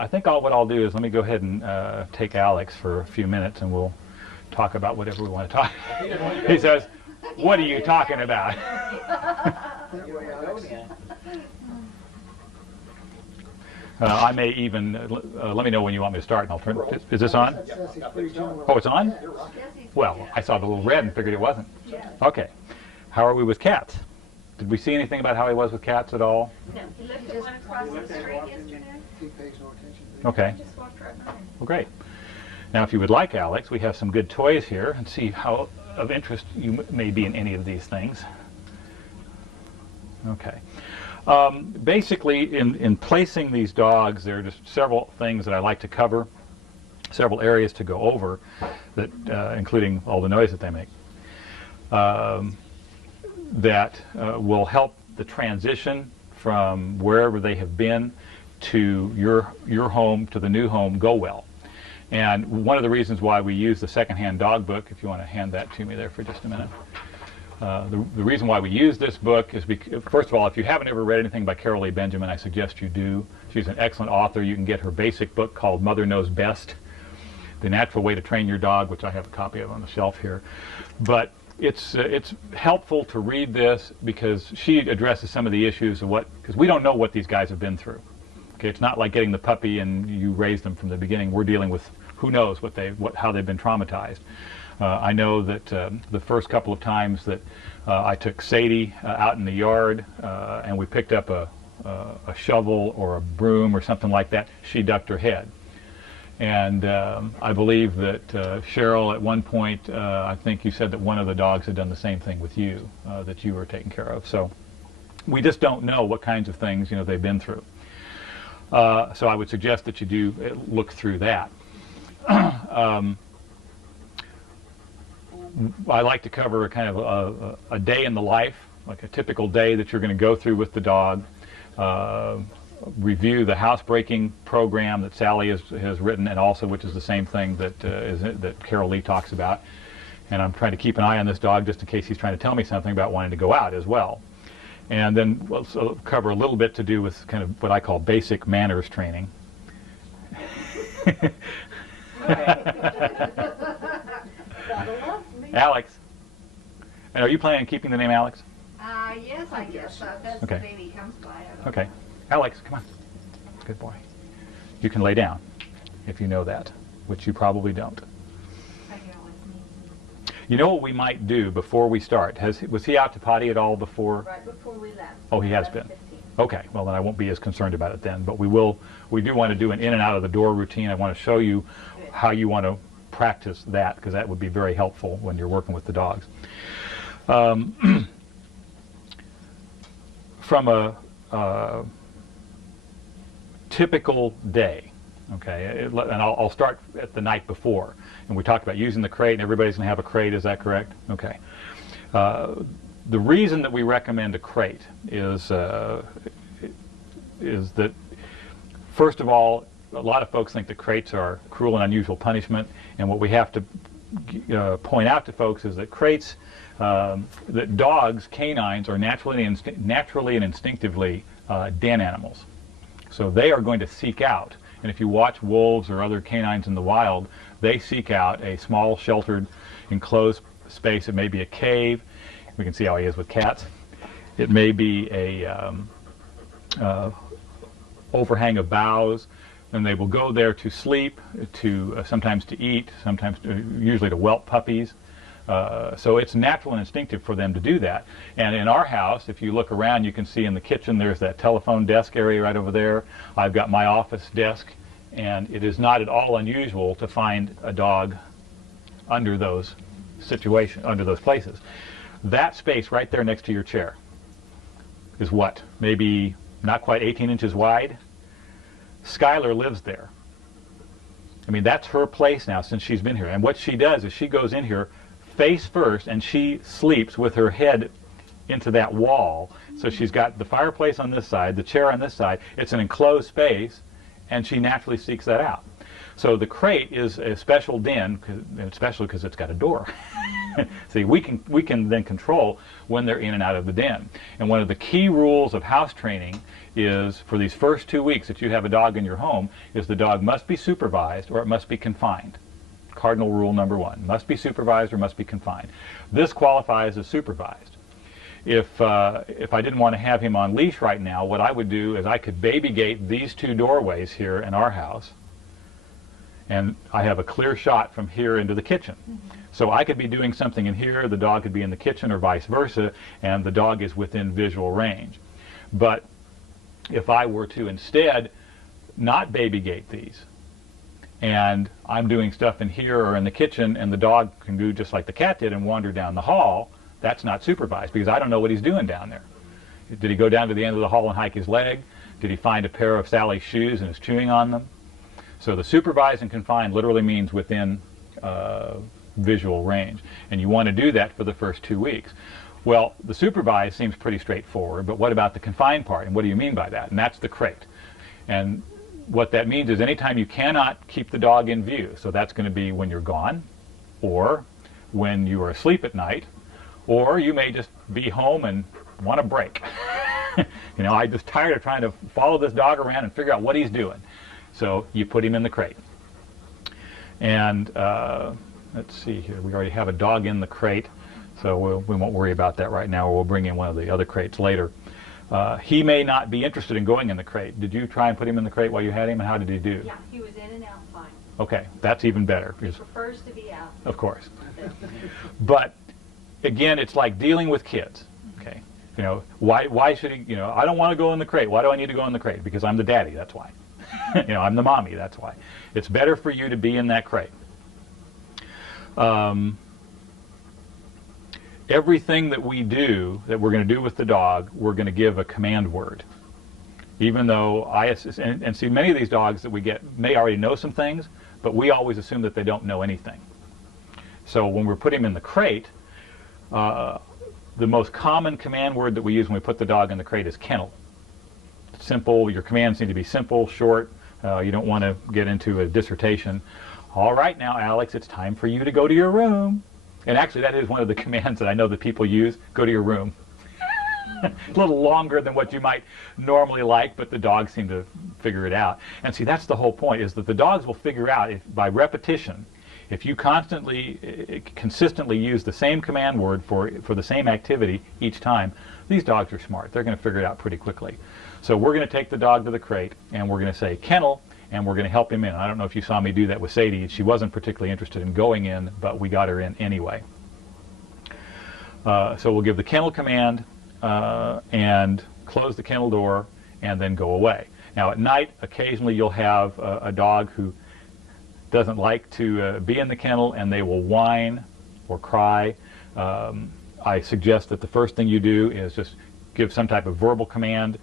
I think what I'll do is let me go ahead and take Alex for a few minutes, and we'll talk about whatever we want to talk. He says, "What are you talking about?" I may even let me know when you want me to start, and I'll turn. Is this on? Oh, it's on? Well, I saw the little red and figured it wasn't. Okay. How are we with cats? Did we see anything about how he was with cats at all? No, he looked at one across the street yesterday. He pays no attention. Okay. Just walked right by. Well, great. Now, if you would like, Alex, we have some good toys here, and see how of interest you may be in any of these things. Okay. Basically, in placing these dogs, there are just several things that I like to cover, several areas to go over, that including all the noise that they make, that will help the transition from wherever they have been to your home, to the new home, go well. And one of the reasons why we use the secondhand dog book, if you want to hand that to me there for just a minute. The reason why we use this book is because, first of all, if you haven't ever read anything by Carol Lee Benjamin, I suggest you do. She's an excellent author. You can get her basic book called Mother Knows Best, The Natural Way to Train Your Dog, which I have a copy of on the shelf here. But it's helpful to read this because she addresses some of the issues of because we don't know what these guys have been through. Okay, it's not like getting the puppy and you raise them from the beginning. We're dealing with who knows how they've been traumatized. I know that the first couple of times that I took Sadie out in the yard and we picked up a shovel or a broom or something like that, she ducked her head. And I believe that Cheryl, at one point, I think you said that one of the dogs had done the same thing with you, that you were taking care of. So we just don't know what kinds of things they've been through. So I would suggest that you do look through that. I like to cover a kind of a day in the life, like a typical day that you're going to go through with the dog. Review the housebreaking program that Sally has written, and also which is the same thing that Carol Lee talks about. And I'm trying to keep an eye on this dog just in case he's trying to tell me something about wanting to go out as well. And then we'll cover a little bit to do with kind of what I call basic manners training. Alex. And are you planning on keeping the name Alex? Yes, I guess so. That's okay. The baby comes by. Okay. Alex, come on. Good boy. You can lay down if you know that, which you probably don't. You know what we might do before we start? Was he out to potty at all before? Right before we left. Oh, he has been. 15. Okay. Well, then I won't be as concerned about it then. But we do want to do an in and out of the door routine. I want to show you how you want to practice that, because that would be very helpful when you're working with the dogs. From a typical day, okay, and I'll start at the night before. And we talked about using the crate, and everybody's going to have a crate. Is that correct? Okay. The reason that we recommend a crate is that, first of all, a lot of folks think that crates are cruel and unusual punishment, and what we have to point out to folks is that crates, that dogs, canines, are naturally and instinctively den animals. So they are going to seek out, and if you watch wolves or other canines in the wild, they seek out a small, sheltered, enclosed space. It may be a cave. We can see how he is with cats. It may be a overhang of boughs, and they will go there to sleep, to sometimes to eat, sometimes usually to whelp puppies. So it's natural and instinctive for them to do that. And in our house, if you look around, you can see in the kitchen there's that telephone desk area right over there. I've got my office desk, and it is not at all unusual to find a dog under those places. That space right there next to your chair is what? Maybe not quite 18 inches wide? Skylar lives there. I mean, that's her place now since she's been here. And what she does is she goes in here face first, and she sleeps with her head into that wall. So she's got the fireplace on this side, the chair on this side. It's an enclosed space, and she naturally seeks that out. So the crate is a special den, especially because it's got a door. See, we can then control when they're in and out of the den. And one of the key rules of house training is, for these first 2 weeks that you have a dog in your home, is the dog must be supervised or it must be confined. Cardinal rule number one: must be supervised or must be confined. This qualifies as supervised. If I didn't want to have him on leash right now, what I would do is I could baby gate these two doorways here in our house, and I have a clear shot from here into the kitchen. So I could be doing something in here, the dog could be in the kitchen, or vice versa, and the dog is within visual range. But if I were to instead not baby gate these, and I'm doing stuff in here or in the kitchen, and the dog can do just like the cat did and wander down the hall, that's not supervised, because I don't know what he's doing down there. Did he go down to the end of the hall and hike his leg? Did he find a pair of Sally's shoes and is chewing on them? So the supervised and confined literally means within visual range. And you want to do that for the first 2 weeks. Well, the supervised seems pretty straightforward, but what about the confined part? And what do you mean by that? And that's the crate. And what that means is anytime you cannot keep the dog in view, so that's going to be when you're gone, or when you are asleep at night, or you may just be home and want a break. You know, I'm just tired of trying to follow this dog around and figure out what he's doing. So you put him in the crate. And let's see here, we already have a dog in the crate, so we won't worry about that right now, or we'll bring in one of the other crates later. He may not be interested in going in the crate. Did you try and put him in the crate while you had him, and how did he do? Yeah, he was in and out fine. Okay, that's even better. He prefers to be out. Of course. But again, it's like dealing with kids. Okay, you know, why should he? You know, I don't want to go in the crate. Why do I need to go in the crate? Because I'm the daddy. That's why. You know, I'm the mommy. That's why. It's better for you to be in that crate. Everything that we do, that we're going to do with the dog, we're going to give a command word. Even though and see, many of these dogs that we get may already know some things, but we always assume that they don't know anything. So when we're putting him in the crate, the most common command word that we use when we put the dog in the crate is kennel. Simple. Your commands need to be simple, short. You don't want to get into a dissertation. All right, now, Alex, it's time for you to go to your room. And actually, that is one of the commands that I know that people use: go to your room. A little longer than what you might normally like, but the dogs seem to figure it out. And see, that's the whole point, is that the dogs will figure out, by repetition, if you consistently use the same command word for the same activity each time, these dogs are smart. They're going to figure it out pretty quickly. So we're going to take the dog to the crate, and we're going to say kennel, and we're going to help him in. I don't know if you saw me do that with Sadie. She wasn't particularly interested in going in, but we got her in anyway. So we'll give the kennel command and close the kennel door and then go away. Now at night, occasionally you'll have a dog who doesn't like to be in the kennel, and they will whine or cry. I suggest that the first thing you do is just give some type of verbal command.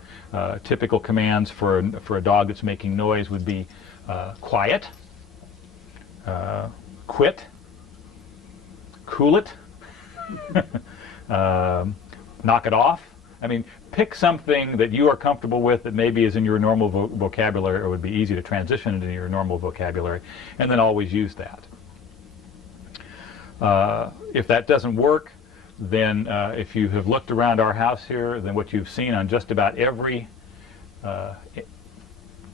Typical commands for a dog that's making noise would be quiet, quit, cool it, knock it off. I mean, pick something that you are comfortable with that maybe is in your normal vocabulary, or would be easy to transition into your normal vocabulary, and then always use that. If that doesn't work, then if you have looked around our house here, then what you've seen on just about every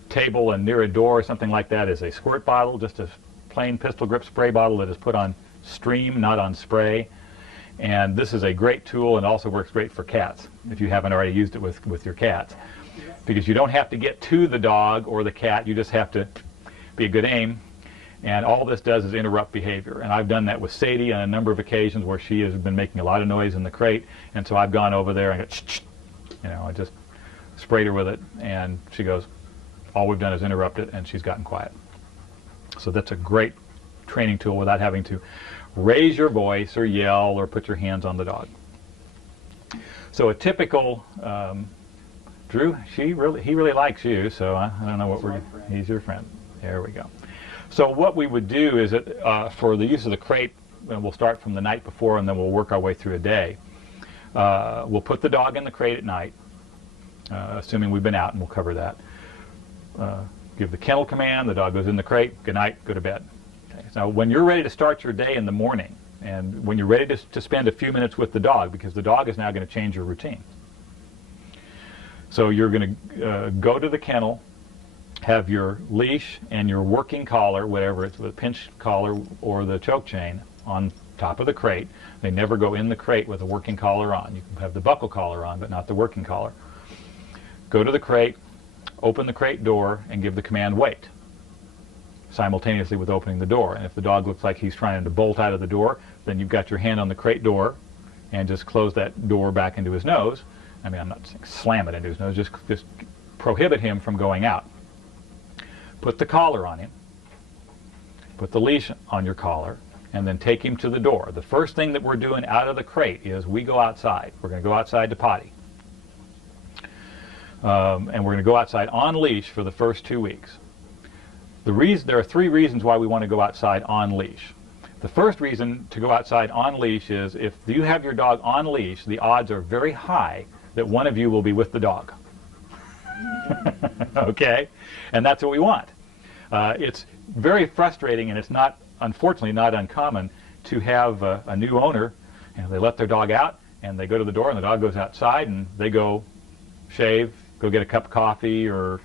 table and near a door or something like that is a squirt bottle, just a plain pistol grip spray bottle that is put on stream, not on spray. And this is a great tool, and also works great for cats, if you haven't already used it with your cats. Because you don't have to get to the dog or the cat, you just have to be a good aim. And all this does is interrupt behavior. And I've done that with Sadie on a number of occasions where she has been making a lot of noise in the crate. And so I've gone over there and I just sprayed her with it. And she goes, all we've done is interrupt it, and she's gotten quiet. So that's a great training tool without having to raise your voice or yell or put your hands on the dog. So a typical, Drew, he really likes you, so I don't know what he's your friend. There we go. So what we would do is that for the use of the crate, and we'll start from the night before and then we'll work our way through a day. We'll put the dog in the crate at night, assuming we've been out, and we'll cover that. Give the kennel command, the dog goes in the crate, good night, go to bed. Okay. So when you're ready to start your day in the morning, and when you're ready to spend a few minutes with the dog, because the dog is now going to change your routine. So you're going to go to the kennel, have your leash and your working collar, whatever it's, the pinch collar or the choke chain, on top of the crate. They never go in the crate with a working collar on. You can have the buckle collar on, but not the working collar. Go to the crate, open the crate door, and give the command wait, simultaneously with opening the door. And if the dog looks like he's trying to bolt out of the door, then you've got your hand on the crate door and just close that door back into his nose. I mean, I'm not saying slam it into his nose, just prohibit him from going out. Put the collar on him, put the leash on your collar, and then take him to the door. The first thing that we're doing out of the crate is we go outside. We're going to go outside to potty. And we're going to go outside on leash for the first 2 weeks. There are 3 reasons why we want to go outside on leash. The first reason to go outside on leash is if you have your dog on leash, the odds are very high that one of you will be with the dog. Okay? And that's what we want. It's very frustrating, and it's not, unfortunately, not uncommon to have a new owner, and they let their dog out, and they go to the door, and the dog goes outside, and they go shave, go get a cup of coffee, or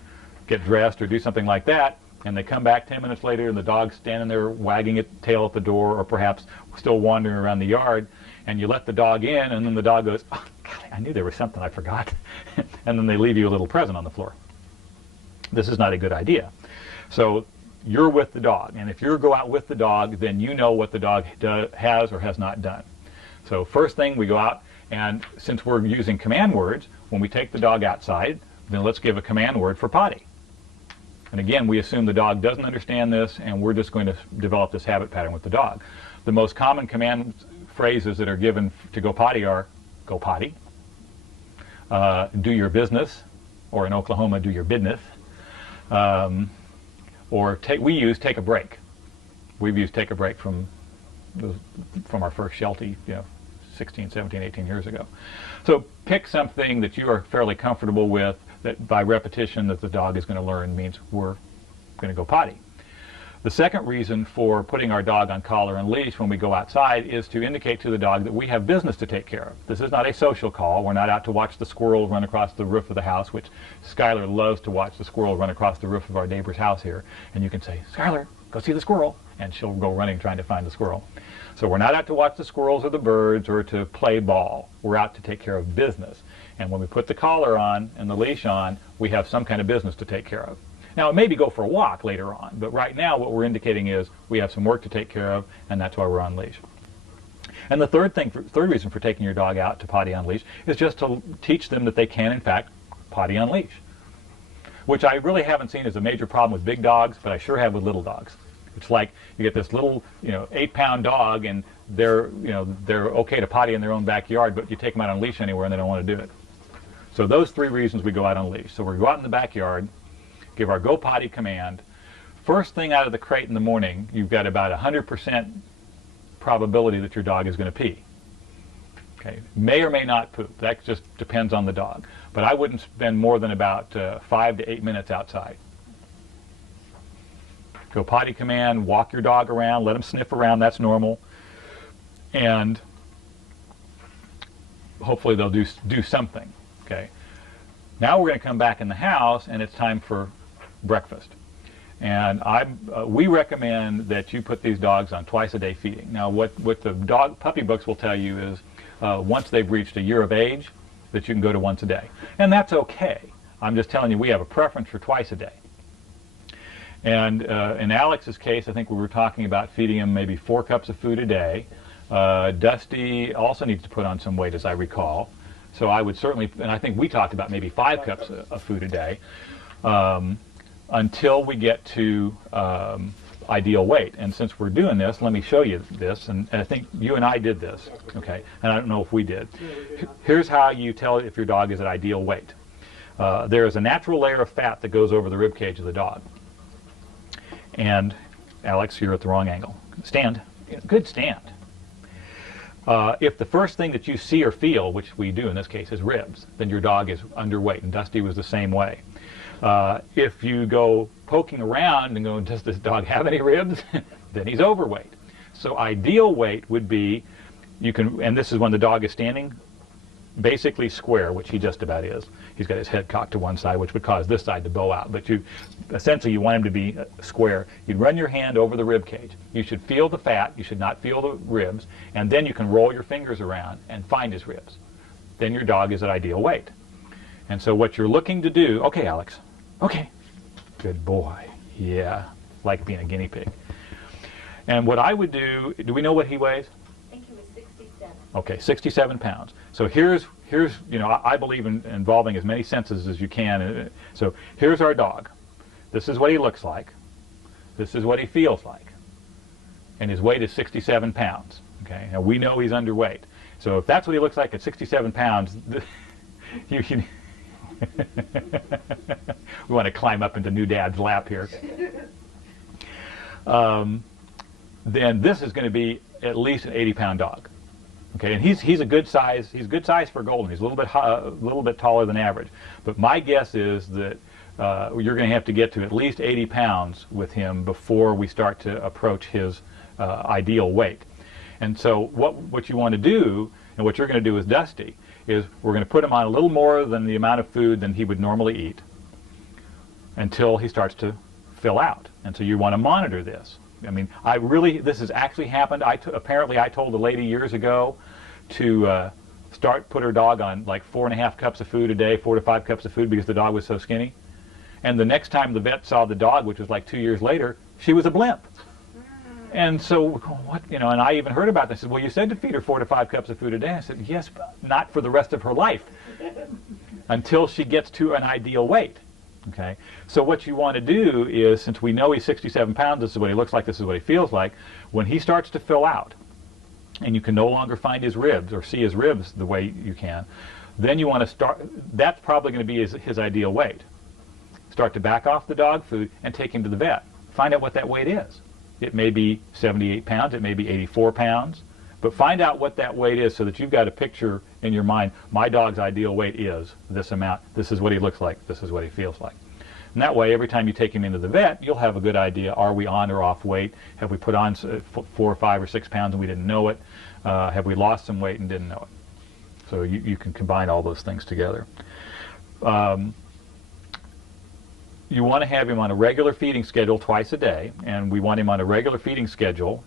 get dressed, or do something like that, and they come back 10 minutes later, and the dog's standing there wagging its tail at the door, or perhaps still wandering around the yard, and you let the dog in, and then the dog goes, oh, golly, I knew there was something I forgot, and then they leave you a little present on the floor. This is not a good idea. So you're with the dog, and if you go out with the dog, then you know what the dog has or has not done. So first thing, we go out, and since we're using command words, when we take the dog outside, then let's give a command word for potty. And again, we assume the dog doesn't understand this, and we're just going to develop this habit pattern with the dog. The most common command phrases that are given to go potty are, go potty, do your business, or in Oklahoma, do your business, or we use take a break. We've used take a break from our first Sheltie, 16, 17, 18 years ago. So pick something that you are fairly comfortable with, that by repetition that the dog is going to learn means we're going to go potty. The second reason for putting our dog on collar and leash when we go outside is to indicate to the dog that we have business to take care of. This is not a social call. We're not out to watch the squirrel run across the roof of the house, which Skylar loves to watch the squirrel run across the roof of our neighbor's house here. And you can say, Skylar, go see the squirrel. And she'll go running trying to find the squirrel. So we're not out to watch the squirrels or the birds or to play ball. We're out to take care of business. And when we put the collar on and the leash on, we have some kind of business to take care of. Now, it maybe go for a walk later on, but right now what we're indicating is we have some work to take care of, and that's why we're on leash. And the third reason for taking your dog out to potty on leash is just to teach them that they can, in fact, potty on leash, which I really haven't seen as a major problem with big dogs, but I sure have with little dogs. It's like you get this little, 8-pound dog, and they're okay to potty in their own backyard, but you take them out on leash anywhere and they don't want to do it. So those 3 reasons we go out on leash. So we go out in the backyard, give our go potty command. First thing out of the crate in the morning, you've got about 100% probability that your dog is going to pee. Okay, may or may not poop. That just depends on the dog. But I wouldn't spend more than about 5 to 8 minutes outside. Go potty command, walk your dog around, let him sniff around, that's normal. And hopefully they'll do something. Okay. Now we're going to come back in the house, and it's time for breakfast. And we recommend that you put these dogs on twice-a-day feeding. Now, what the puppy books will tell you is once they've reached a year of age, that you can go to once a day. And that's okay. I'm just telling you we have a preference for twice a day. And in Alex's case, I think we were talking about feeding him maybe 4 cups of food a day. Dusty also needs to put on some weight, as I recall. So I would certainly, and I think we talked about maybe 5 cups of food a day until we get to ideal weight. And since we're doing this, let me show you this. And I think you and I did this, okay? And I don't know if we did. Here's how you tell if your dog is at ideal weight. There is a natural layer of fat that goes over the rib cage of the dog. And Alex, you're at the wrong angle. Stand. Good stand. If the first thing that you see or feel, which we do in this case, is ribs, then your dog is underweight, and Dusty was the same way. If you go poking around and go, does this dog have any ribs? Then he's overweight. So ideal weight would be, you can, and this is when the dog is standing basically square, which he just about is. He's got his head cocked to one side, which would cause this side to bow out. But you, essentially, you want him to be square. You'd run your hand over the rib cage. You should feel the fat. You should not feel the ribs. And then you can roll your fingers around and find his ribs. Then your dog is at ideal weight. And so what you're looking to do, okay, Alex, okay, good boy, yeah, like being a guinea pig. And what I would do we know what he weighs? I think he was 67. Okay, 67 pounds. So here's you know, I believe in involving as many senses as you can. So here's our dog. This is what he looks like. This is what he feels like. And his weight is 67 pounds. Okay, now we know he's underweight. So if that's what he looks like at 67 pounds, you we want to climb up into new dad's lap here. Then this is going to be at least an 80-pound dog. Okay, and he's a good size. He's good size for golden. He's a little bit taller than average. But my guess is that you're going to have to get to at least 80 pounds with him before we start to approach his ideal weight. And so what you want to do, and what you're going to do with Dusty, is we're going to put him on a little more than the amount of food than he would normally eat until he starts to fill out. And so you want to monitor this. I mean, this has actually happened. Apparently I told a lady years ago to put her dog on like 4.5 cups of food a day, 4 to 5 cups of food, because the dog was so skinny. And the next time the vet saw the dog, which was like 2 years later, she was a blimp. And so, what, you know, and I even heard about this. I said, well, you said to feed her 4 to 5 cups of food a day. I said, yes, but not for the rest of her life, until she gets to an ideal weight. Okay, so what you want to do is, since we know he's 67 pounds, this is what he looks like, this is what he feels like, when he starts to fill out, and you can no longer find his ribs or see his ribs the way you can, then you want to start, that's probably going to be his ideal weight. Start to back off the dog food and take him to the vet. Find out what that weight is. It may be 78 pounds, it may be 84 pounds, but find out what that weight is so that you've got a picture in your mind, my dog's ideal weight is this amount, this is what he looks like, this is what he feels like. And that way, every time you take him into the vet, you'll have a good idea, are we on or off weight? Have we put on 4 or 5 or 6 pounds and we didn't know it? Have we lost some weight and didn't know it? So you can combine all those things together. You want to have him on a regular feeding schedule twice a day, and we want him on a regular feeding schedule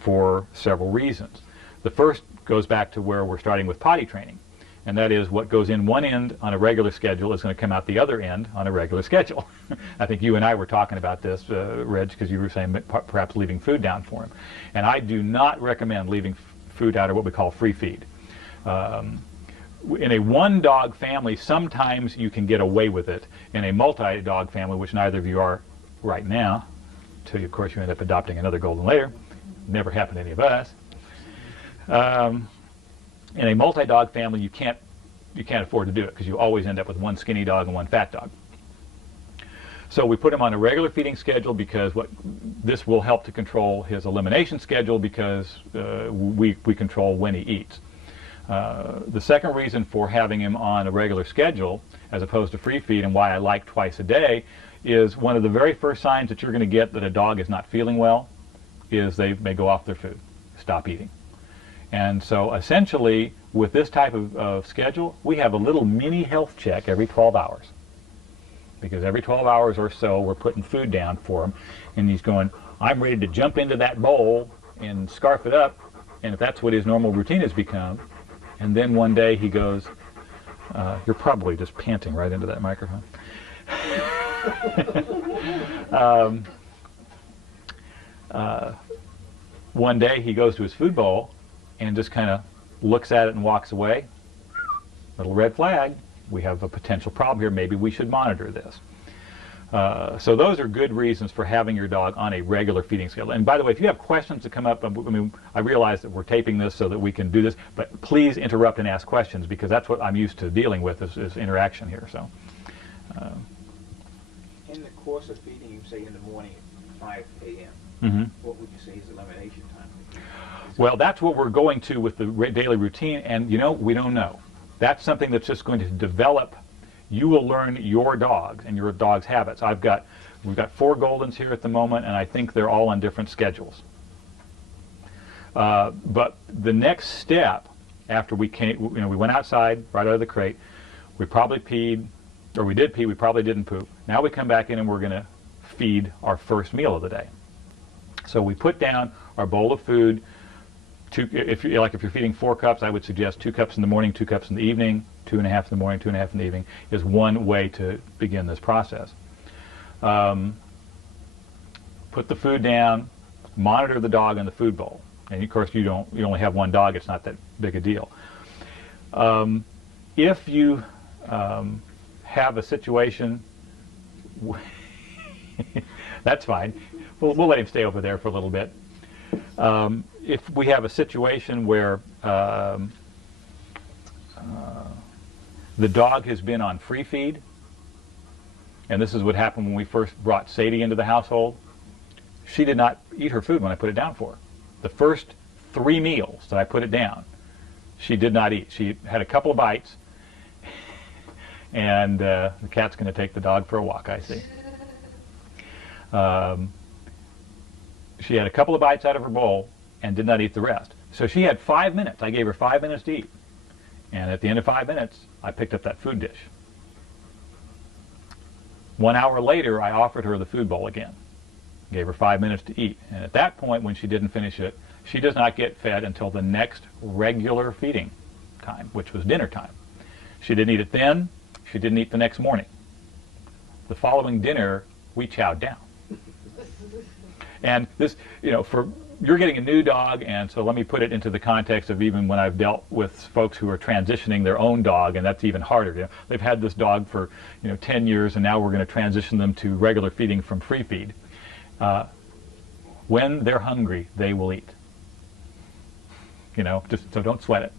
for several reasons. The first goes back to where we're starting with potty training, and that is what goes in one end on a regular schedule is going to come out the other end on a regular schedule. I think you and I were talking about this, Reg, because you were saying perhaps leaving food down for him. And I do not recommend leaving food out, or what we call free feed. In a one-dog family, sometimes you can get away with it. In a multi-dog family, which neither of you are right now, until, of course, you end up adopting another golden later. Never happened to any of us. In a multi-dog family, you can't afford to do it because you always end up with one skinny dog and one fat dog. So we put him on a regular feeding schedule because this will help to control his elimination schedule, because we control when he eats. The second reason for having him on a regular schedule as opposed to free feed, and why I like twice a day, is one of the very first signs that you're going to get that a dog is not feeling well is they may go off their food, stop eating. And so essentially with this type of schedule, we have a little mini health check every 12 hours. Because every 12 hours or so we're putting food down for him, and he's going, I'm ready to jump into that bowl and scarf it up, and if that's what his normal routine has become. And then one day he goes, you're probably just panting right into that microphone. One day he goes to his food bowl and just kind of looks at it and walks away. Little red flag. We have a potential problem here. Maybe we should monitor this. So those are good reasons for having your dog on a regular feeding schedule. And by the way, if you have questions that come up, I mean, I realize that we're taping this so that we can do this, but please interrupt and ask questions, because that's what I'm used to dealing with is interaction here. So, in the course of feeding you, say in the morning at 5 a.m., what would you say is elimination time? Well, that's what we're going to with the daily routine, and you know, we don't know. That's something that's just going to develop. You will learn your dog and your dog's habits. We've got 4 Goldens here at the moment, and I think they're all on different schedules. But the next step after we came, we went outside right out of the crate. We probably peed, or we did pee. We probably didn't poop. Now we come back in and we're going to feed our first meal of the day. So we put down our bowl of food. If you're feeding 4 cups, I would suggest 2 cups in the morning, 2 cups in the evening, 2.5 in the morning, 2.5 in the evening is one way to begin this process. Put the food down, monitor the dog in the food bowl. And of course, you only have one dog; it's not that big a deal. If you have a situation, that's fine. We'll let him stay over there for a little bit. If we have a situation where the dog has been on free feed, and this is what happened when we first brought Sadie into the household, she did not eat her food when I put it down for her. The first 3 meals that I put it down, she did not eat. She had a couple of bites, and the cat's going to take the dog for a walk, I see. She had a couple of bites out of her bowl and did not eat the rest. So she had 5 minutes. I gave her 5 minutes to eat. And at the end of 5 minutes, I picked up that food dish. 1 hour later, I offered her the food bowl again. Gave her 5 minutes to eat. And at that point, when she didn't finish it, she does not get fed until the next regular feeding time, which was dinner time. She didn't eat it then. She didn't eat the next morning. The following dinner, we chowed down. And this, you're getting a new dog, and so let me put it into the context of even when I've dealt with folks who are transitioning their own dog, and that's even harder. They've had this dog for 10 years, and now we're going to transition them to regular feeding from free feed. When they're hungry, they will eat. So don't sweat it.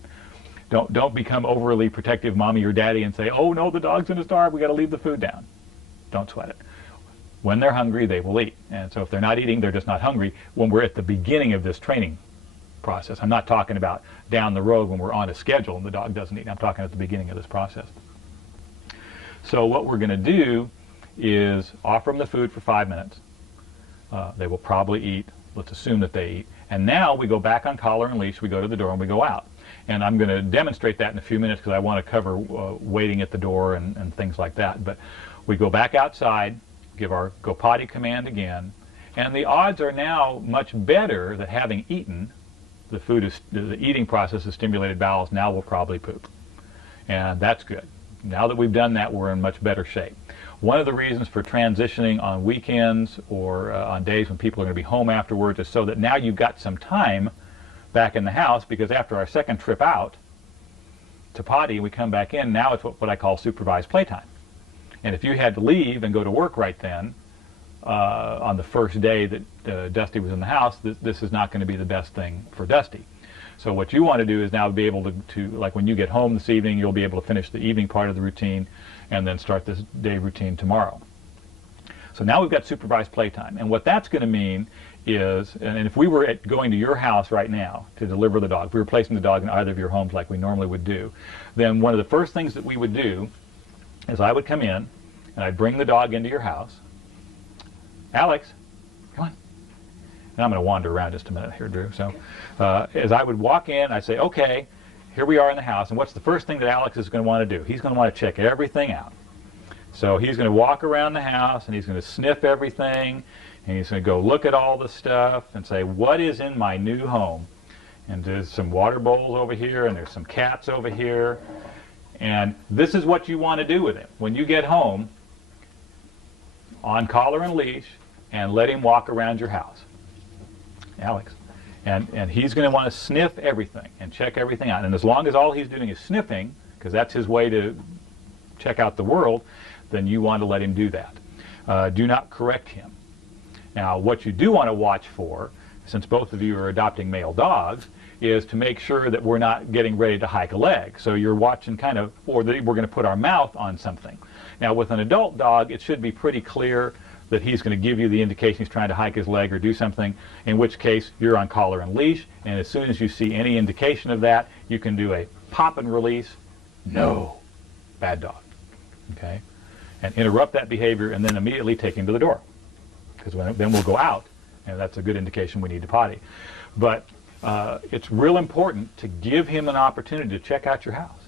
Don't become overly protective, mommy or daddy, and say, "Oh no, the dog's going to starve. We got to leave the food down." Don't sweat it. When they're hungry, they will eat. And so if they're not eating, they're just not hungry when we're at the beginning of this training process. I'm not talking about down the road when we're on a schedule and the dog doesn't eat. I'm talking at the beginning of this process. So what we're going to do is offer them the food for 5 minutes. They will probably eat. Let's assume that they eat. And now we go back on collar and leash. We go to the door and we go out. And I'm going to demonstrate that in a few minutes because I want to cover waiting at the door and things like that. But we go back outside, give our go potty command again, and the odds are now much better that having eaten, the eating process has stimulated bowels. Now we'll probably poop, and that's good. Now that we've done that, we're in much better shape. One of the reasons for transitioning on weekends or on days when people are going to be home afterwards is so that now you've got some time back in the house, because after our second trip out to potty, we come back in. Now it's what I call supervised playtime. And if you had to leave and go to work right then, on the first day that Dusty was in the house, this is not going to be the best thing for Dusty. So what you want to do is now be able to, like when you get home this evening, you'll be able to finish the evening part of the routine and then start this day routine tomorrow. So now we've got supervised playtime. And what that's going to mean is, and if we were going to your house right now to deliver the dog, if we were placing the dog in either of your homes like we normally would do, then one of the first things that we would do is I would come in and I'd bring the dog into your house. Alex, come on. And I'm going to wander around just a minute here, Drew. So as I would walk in, I'd say, okay, here we are in the house, and what's the first thing that Alex is going to want to do? He's going to want to check everything out. So he's going to walk around the house, and he's going to sniff everything, and he's going to go look at all the stuff and say, what is in my new home? And there's some water bowls over here, and there's some cats over here. And this is what you want to do with him. When you get home, on collar and leash, and let him walk around your house. Alex. And he's going to want to sniff everything and check everything out. And as long as all he's doing is sniffing, because that's his way to check out the world, then you want to let him do that. Do not correct him. Now, what you do want to watch for, since both of you are adopting male dogs, is to make sure that we're not getting ready to hike a leg. So you're watching kind of, or that we're going to put our mouth on something. Now, with an adult dog, it should be pretty clear that he's going to give you the indication he's trying to hike his leg or do something, in which case you're on collar and leash, and as soon as you see any indication of that, you can do a pop and release, no, bad dog, okay? And interrupt that behavior and then immediately take him to the door, because then we'll go out, and that's a good indication we need to potty. But it's real important to give him an opportunity to check out your house.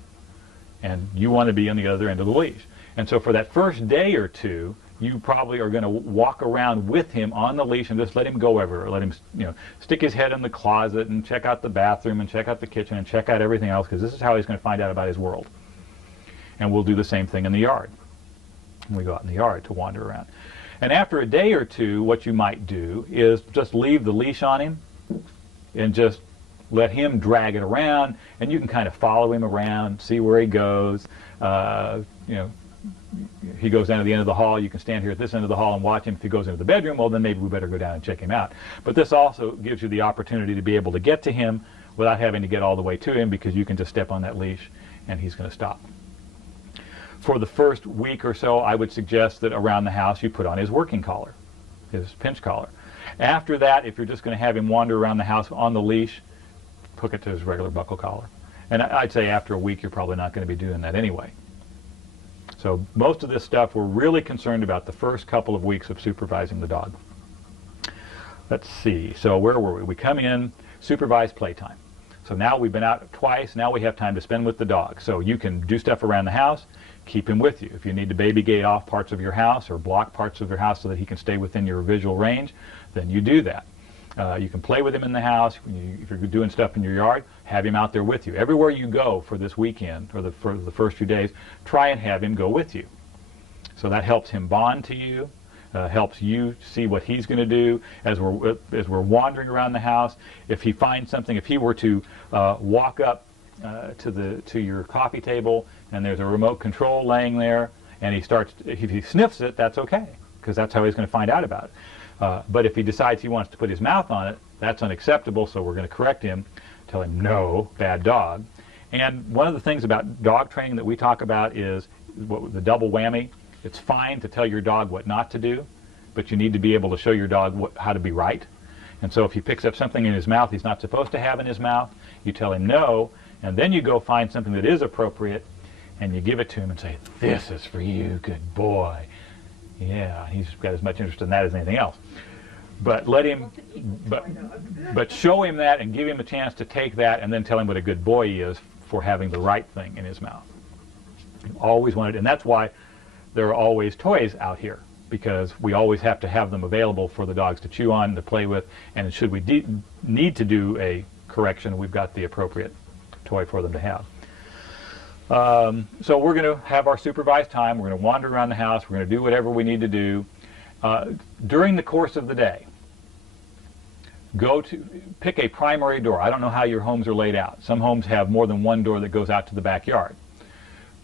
And you want to be on the other end of the leash. And so for that first day or two, you probably are going to walk around with him on the leash and just let him go everywhere. Let him, stick his head in the closet and check out the bathroom and check out the kitchen and check out everything else, because this is how he's going to find out about his world. And we'll do the same thing in the yard. We go out in the yard to wander around. And after a day or two, what you might do is just leave the leash on him and just let him drag it around, and you can kind of follow him around, see where he goes. He goes down to the end of the hall, you can stand here at this end of the hall and watch him. If he goes into the bedroom, well, then maybe we better go down and check him out. But this also gives you the opportunity to be able to get to him without having to get all the way to him, because you can just step on that leash and he's going to stop. For the first week or so, I would suggest that around the house you put on his working collar, his pinch collar. After that, if you're just going to have him wander around the house on the leash, hook it to his regular buckle collar. And I'd say after a week, you're probably not going to be doing that anyway. So most of this stuff, we're really concerned about the first couple of weeks of supervising the dog. Let's see. So where were we? We come in, supervised playtime. So now we've been out twice. Now we have time to spend with the dog. So you can do stuff around the house, keep him with you. If you need to baby gate off parts of your house or block parts of your house so that he can stay within your visual range, then you do that. You can play with him in the house. If you're doing stuff in your yard, have him out there with you. Everywhere you go for this weekend or for the first few days, try and have him go with you. So that helps him bond to you, helps you see what he's going to do as we're wandering around the house. If he finds something, if he were to walk up to your coffee table and there's a remote control laying there, and if he sniffs it, that's okay, because that's how he's going to find out about it. But if he decides he wants to put his mouth on it, that's unacceptable, so we're going to correct him, tell him, no, bad dog. And one of the things about dog training that we talk about is the double whammy. It's fine to tell your dog what not to do, but you need to be able to show your dog how to be right. And so if he picks up something in his mouth he's not supposed to have in his mouth, you tell him no, and then you go find something that is appropriate, and you give it to him and say, this is for you, good boy. Yeah, he's got as much interest in that as anything else. But let him, but show him that and give him a chance to take that, and then tell him what a good boy he is for having the right thing in his mouth. You always wanted, and that's why there are always toys out here, because we always have to have them available for the dogs to chew on, to play with, and should we need to do a correction, we've got the appropriate toy for them to have. So we're going to have our supervised time. We're going to wander around the house. We're going to do whatever we need to do. During the course of the day, pick a primary door. I don't know how your homes are laid out. Some homes have more than one door that goes out to the backyard.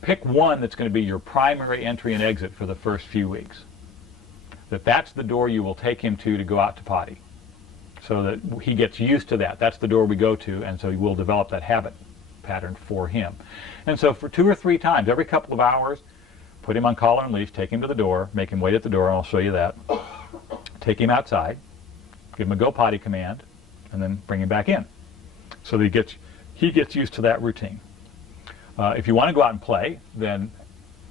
Pick one that's going to be your primary entry and exit for the first few weeks. That's the door you will take him to go out to potty, so that he gets used to that. That's the door we go to, and so we'll develop that habit pattern for him. And so for 2 or 3 times, every couple of hours, put him on collar and leash, take him to the door, make him wait at the door, and I'll show you that. Take him outside, give him a go potty command, and then bring him back in, so that he gets used to that routine. If you want to go out and play, then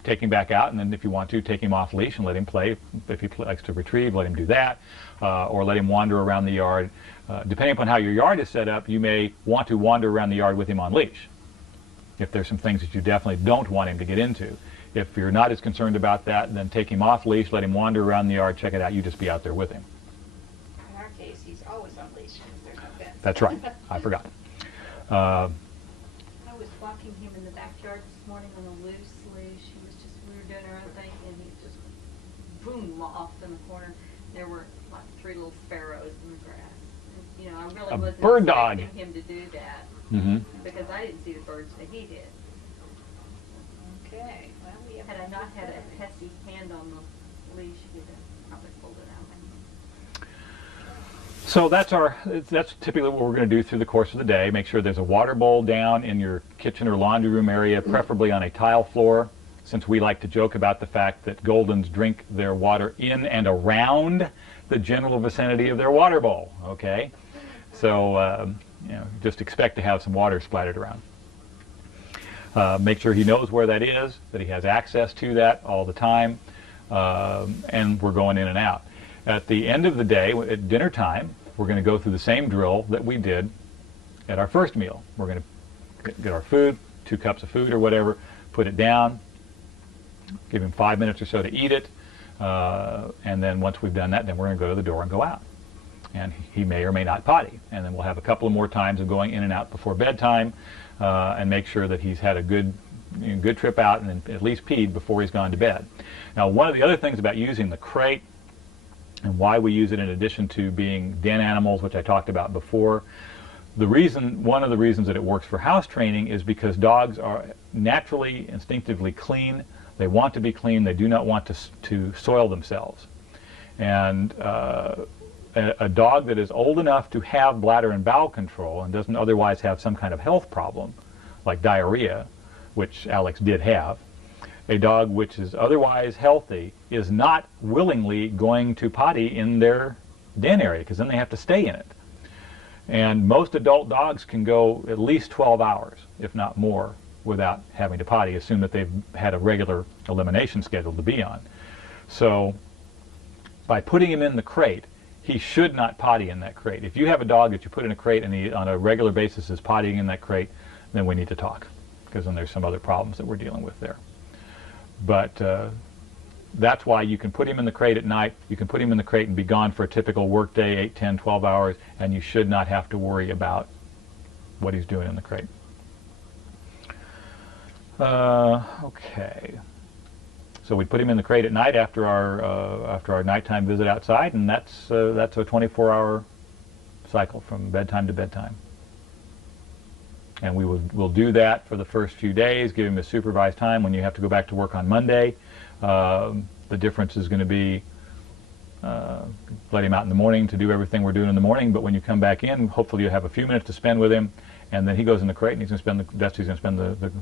take him back out, and then if you want to, take him off leash and let him play. If he likes to retrieve, let him do that, or let him wander around the yard. Depending upon how your yard is set up, you may want to wander around the yard with him on leash, if there's some things that you definitely don't want him to get into. If you're not as concerned about that, then take him off leash, let him wander around the yard, check it out. You just be out there with him. In our case, he's always on leash because there's no fence. That's right. I forgot. I was walking him in the backyard this morning on a loose leash. We were doing our own thing, and he just boom off in the corner. There were like 3 little sparrows in the grass. And, I really wasn't bird dog. expecting him to do that, because I didn't see the birds that he did. Okay, well, we have... Had I not had a pesky hand on the leash, he'd have probably pulled it out. So that's typically what we're going to do through the course of the day. Make sure there's a water bowl down in your kitchen or laundry room area, preferably on a tile floor, since we like to joke about the fact that Goldens drink their water in and around the general vicinity of their water bowl, okay? So, just expect to have some water splattered around. Make sure he knows where that is, that he has access to that all the time, and we're going in and out. At the end of the day, at dinner time, we're going to go through the same drill that we did at our first meal. We're going to get our food, 2 cups of food or whatever, put it down, give him 5 minutes or so to eat it, and then once we've done that, then we're going to go to the door and go out. And he may or may not potty. And then we'll have a couple of more times of going in and out before bedtime, and make sure that he's had a good trip out and then at least peed before he's gone to bed. Now, one of the other things about using the crate and why we use it in addition to being den animals, which I talked about before, one of the reasons that it works for house training is because dogs are naturally, instinctively clean. They want to be clean. They do not want to soil themselves. And a dog that is old enough to have bladder and bowel control and doesn't otherwise have some kind of health problem, like diarrhea, which Alex did have, a dog which is otherwise healthy is not willingly going to potty in their den area, because then they have to stay in it. And most adult dogs can go at least 12 hours, if not more, without having to potty, assume that they've had a regular elimination schedule to be on. So by putting him in the crate, he should not potty in that crate. If you have a dog that you put in a crate and he on a regular basis is pottying in that crate, then we need to talk, because then there's some other problems that we're dealing with there. But that's why you can put him in the crate at night, you can put him in the crate and be gone for a typical work day, 8, 10, 12 hours, and you should not have to worry about what he's doing in the crate. Okay. So we put him in the crate at night after our nighttime visit outside, and that's a 24-hour cycle from bedtime to bedtime. And we'll do that for the first few days, give him a supervised time. When you have to go back to work on Monday, the difference is going to be let him out in the morning to do everything we're doing in the morning, but when you come back in, hopefully you'll have a few minutes to spend with him, and then he goes in the crate and he's going to spend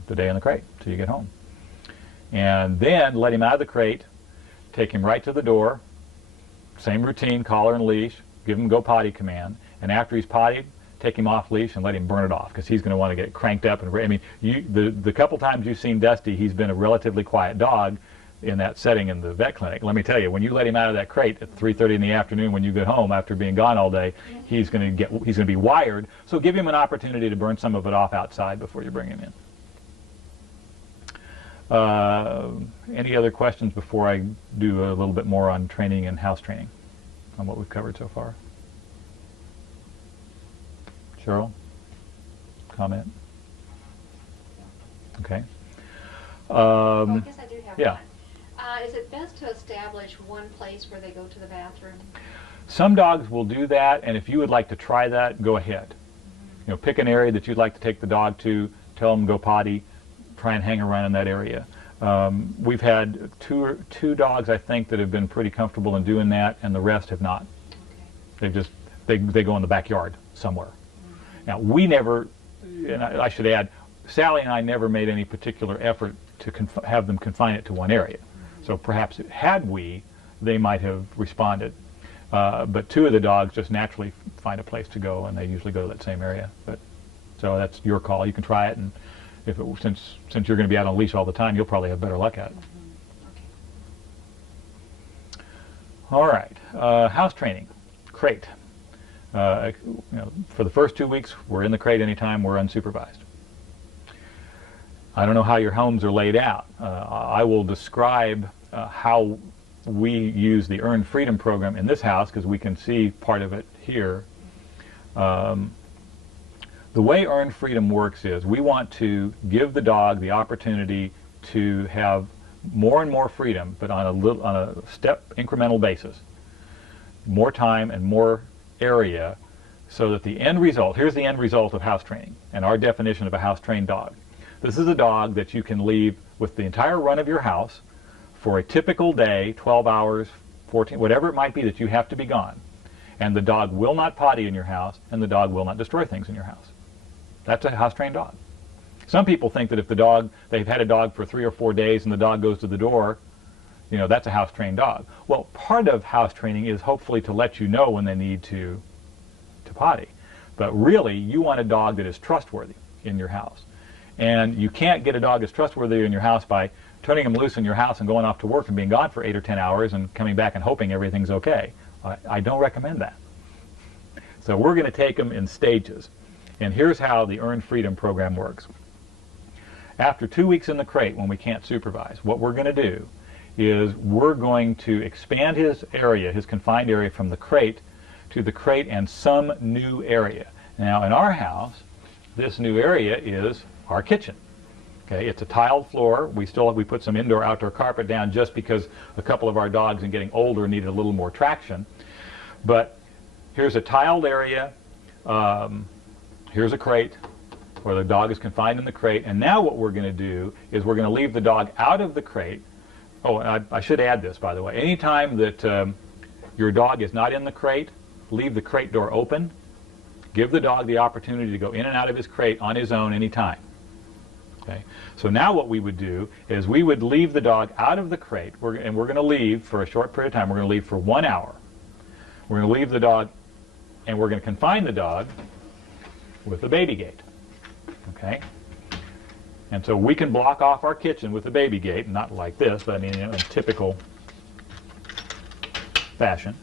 the day in the crate till you get home. And then let him out of the crate, take him right to the door, same routine, collar and leash, give him go potty command, and after he's pottied, take him off leash and let him burn it off, because he's going to want to get cranked up. And I mean, the couple times you've seen Dusty, he's been a relatively quiet dog in that setting in the vet clinic. Let me tell you, when you let him out of that crate at 3:30 in the afternoon when you get home after being gone all day, he's going to be wired. So give him an opportunity to burn some of it off outside before you bring him in. Any other questions before I do a little bit more on training and house training on what we've covered so far? Cheryl? Comment? Okay. I guess I do have yeah. one. Is it best to establish one place where they go to the bathroom? Some dogs will do that, and if you would like to try that, go ahead. You know, pick an area that you'd like to take the dog to, tell them to go potty, try and hang around in that area. We've had two dogs, I think, that have been pretty comfortable in doing that, and the rest have not. Okay. They go in the backyard somewhere. Now, we never, and I should add, Sally and I never made any particular effort to have them confine it to one area. So perhaps had we, they might have responded. But 2 of the dogs just naturally find a place to go, and they usually go to that same area. So that's your call. You can try it, and since you're going to be out on a leash all the time, you'll probably have better luck at it. Okay. All right, house training, crate. For the first 2 weeks, we're in the crate anytime we're unsupervised. I don't know how your homes are laid out. I will describe how we use the Earned Freedom program in this house, because we can see part of it here. The way Earned Freedom works is we want to give the dog the opportunity to have more and more freedom, but on a step incremental basis, more time and more area, so that the end result, here's the end result of house training and our definition of a house trained dog. This is a dog that you can leave with the entire run of your house for a typical day, 12 hours, 14, whatever it might be that you have to be gone. And the dog will not potty in your house, and the dog will not destroy things in your house. That's a house-trained dog. Some people think that if they've had a dog for 3 or 4 days and the dog goes to the door, that's a house-trained dog. Well, part of house training is hopefully to let you know when they need to potty. But really, you want a dog that is trustworthy in your house. And you can't get a dog that's trustworthy in your house by turning him loose in your house and going off to work and being gone for 8 or 10 hours and coming back and hoping everything's okay. I don't recommend that. So we're going to take them in stages. And here's how the Earn Freedom program works. After 2 weeks in the crate, when we can't supervise, what we're going to do is we're going to expand his area, his confined area, from the crate to the crate and some new area. Now, in our house, this new area is our kitchen. Okay, it's a tiled floor. We put some indoor-outdoor carpet down just because a couple of our dogs, in getting older, needed a little more traction. But here's a tiled area. Here's a crate where the dog is confined in the crate. And now what we're going to do is we're going to leave the dog out of the crate. Oh, and I should add this, by the way. Anytime that your dog is not in the crate, leave the crate door open. Give the dog the opportunity to go in and out of his crate on his own anytime. Okay. So now what we would do is we would leave the dog out of the crate, and we're going to leave for a short period of time. We're going to leave for 1 hour. We're going to leave the dog, and we're going to confine the dog with a baby gate. Okay. And so we can block off our kitchen with a baby gate, not like this, but I mean in typical fashion.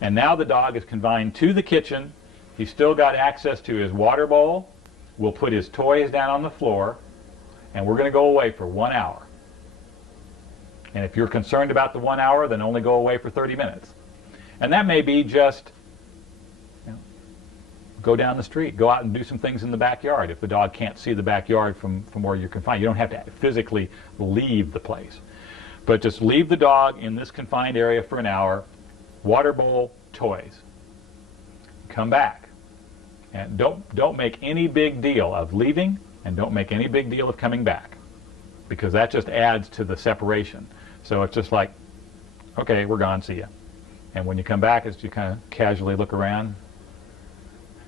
And now the dog is confined to the kitchen. He's still got access to his water bowl. We'll put his toys down on the floor, and we're going to go away for 1 hour. And if you're concerned about the 1 hour, then only go away for 30 minutes. And that may be just, go down the street, go out and do some things in the backyard. If the dog can't see the backyard from where you're confined, you don't have to physically leave the place. But just leave the dog in this confined area for an hour, water bowl, toys. Come back. And don't make any big deal of leaving, and don't make any big deal of coming back, because that just adds to the separation. So it's just like, okay, we're gone, see ya. And when you come back, as you kind of casually look around,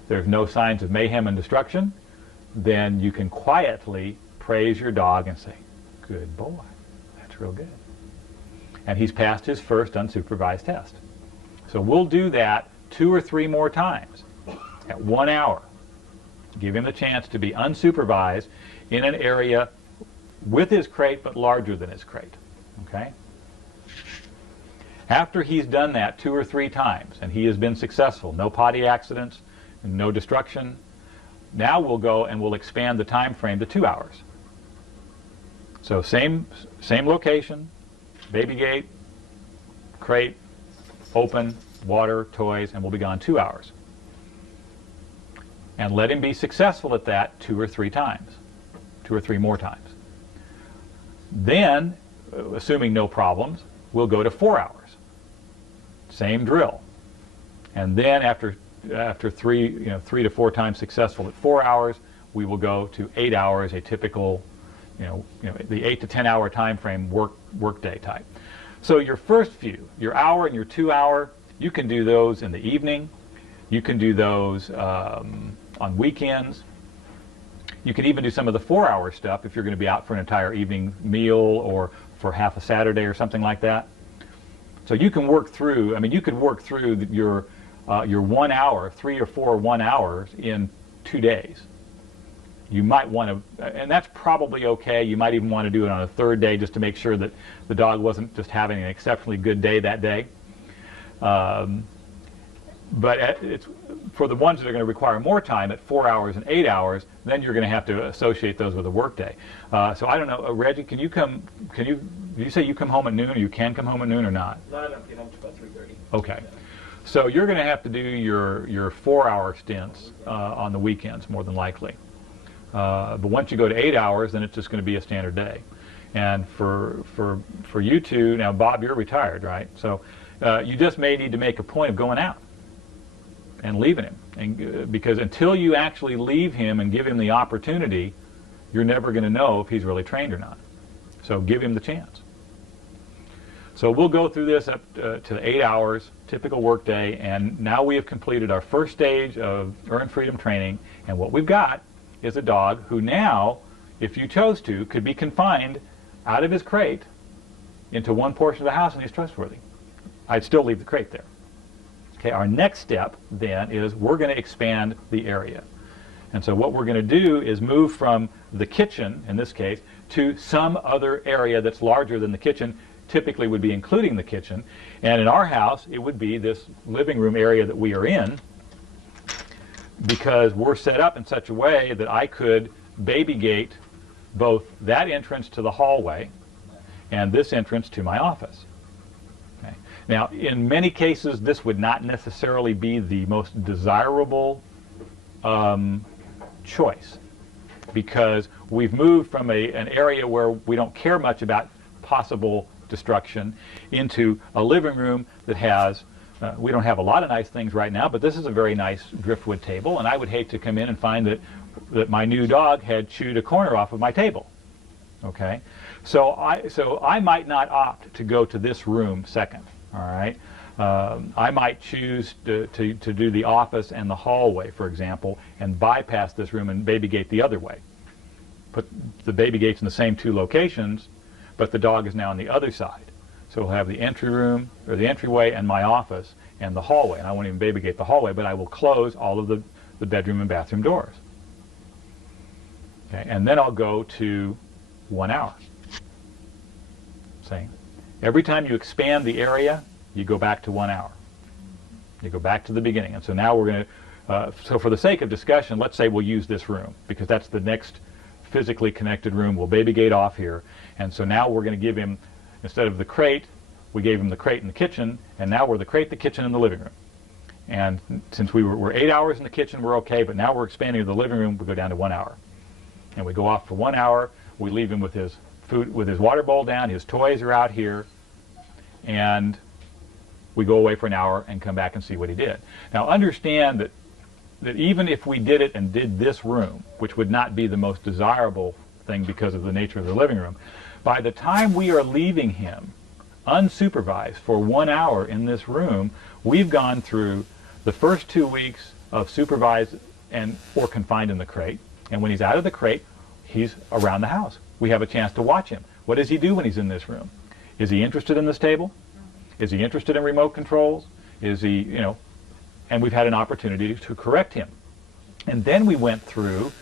there's no signs of mayhem and destruction, then you can quietly praise your dog and say, good boy, that's real good. And he's passed his first unsupervised test. So we'll do that 2 or 3 more times at 1 hour. Give him the chance to be unsupervised in an area with his crate but larger than his crate. Okay? After he's done that 2 or 3 times and he has been successful, no potty accidents, no destruction, now we'll go and we'll expand the time frame to 2 hours. So same location, baby gate, crate, open, water, toys, and we'll be gone 2 hours. And let him be successful at that 2 or 3 times, 2 or 3 more times. Then, assuming no problems, we'll go to 4 hours. Same drill. And then after 3 to 4 times successful at 4 hours, we will go to 8 hours, a typical, the 8 to 10 hour time frame workday type. So your first few, your hour and your 2 hour, you can do those in the evening. You can do those on weekends. You can even do some of the 4 hour stuff if you're going to be out for an entire evening meal or for half a Saturday or something like that. So you can work through, you could work through your 1 hour, 3 or 4 1 hours in 2 days. You might want to, and that's probably okay. You might even want to do it on a 3rd day just to make sure that the dog wasn't just having an exceptionally good day that day. But it's for the ones that are going to require more time at 4 hours and 8 hours, then you're going to have to associate those with a work day. So I don't know, Reggie, did you say you come home at noon, or you can come home at noon or not? No, I don't get home till about 3:30. Okay. So you're going to have to do your 4 hour stints on the weekends, more than likely. But once you go to 8 hours, then it's just going to be a standard day. And for you two, now Bob, you're retired, right? So you just may need to make a point of going out and leaving him. And, because until you actually leave him and give him the opportunity, you're never going to know if he's really trained or not. So give him the chance. So we'll go through this up to 8 hours, typical work day, and now we have completed our first stage of Earn Freedom training, and what we've got is a dog who now, if you chose to, could be confined out of his crate into one portion of the house and he's trustworthy. I'd still leave the crate there. Okay, our next step then is we're going to expand the area. And so what we're going to do is move from the kitchen, in this case, to some other area that's larger than the kitchen, typically would be including the kitchen. And in our house, it would be this living room area that we are in. because we're set up in such a way that I could baby gate both that entrance to the hallway and this entrance to my office. Okay. Now, in many cases, this would not necessarily be the most desirable choice, because we've moved from an area where we don't care much about possible destruction into a living room that has, we don't have a lot of nice things right now, but this is a very nice driftwood table, and I would hate to come in and find that my new dog had chewed a corner off of my table. Okay, so I might not opt to go to this room second. All right, I might choose to do the office and the hallway, for example, and bypass this room and baby gate the other way. Put the baby gates in the same two locations, but the dog is now on the other side. So we'll have the entry room, or the entryway, and my office, and the hallway. And I won't even baby gate the hallway, but I will close all of the bedroom and bathroom doors. Okay, and then I'll go to 1 hour. Same. Every time you expand the area, you go back to 1 hour. You go back to the beginning. And so now we're going to, so for the sake of discussion, let's say we'll use this room, because that's the next physically connected room. We'll baby gate off here. And so now we're going to give him, instead of the crate, we gave him the crate in the kitchen, and now we're the crate, the kitchen, and the living room. And since we're 8 hours in the kitchen, we're okay, but now we're expanding to the living room, we go down to 1 hour. And we go off for 1 hour, we leave him with his food, with his water bowl down, his toys are out here, and we go away for an hour and come back and see what he did. Now understand that even if we did it and did this room, which would not be the most desirable thing because of the nature of the living room, by the time we are leaving him unsupervised for 1 hour in this room, we've gone through the first 2 weeks of supervised or confined in the crate, and when he's out of the crate, he's around the house. We have a chance to watch him. What does he do when he's in this room? Is he interested in this table? Is he interested in remote controls? Is he, you know, and we've had an opportunity to correct him. And then we went through,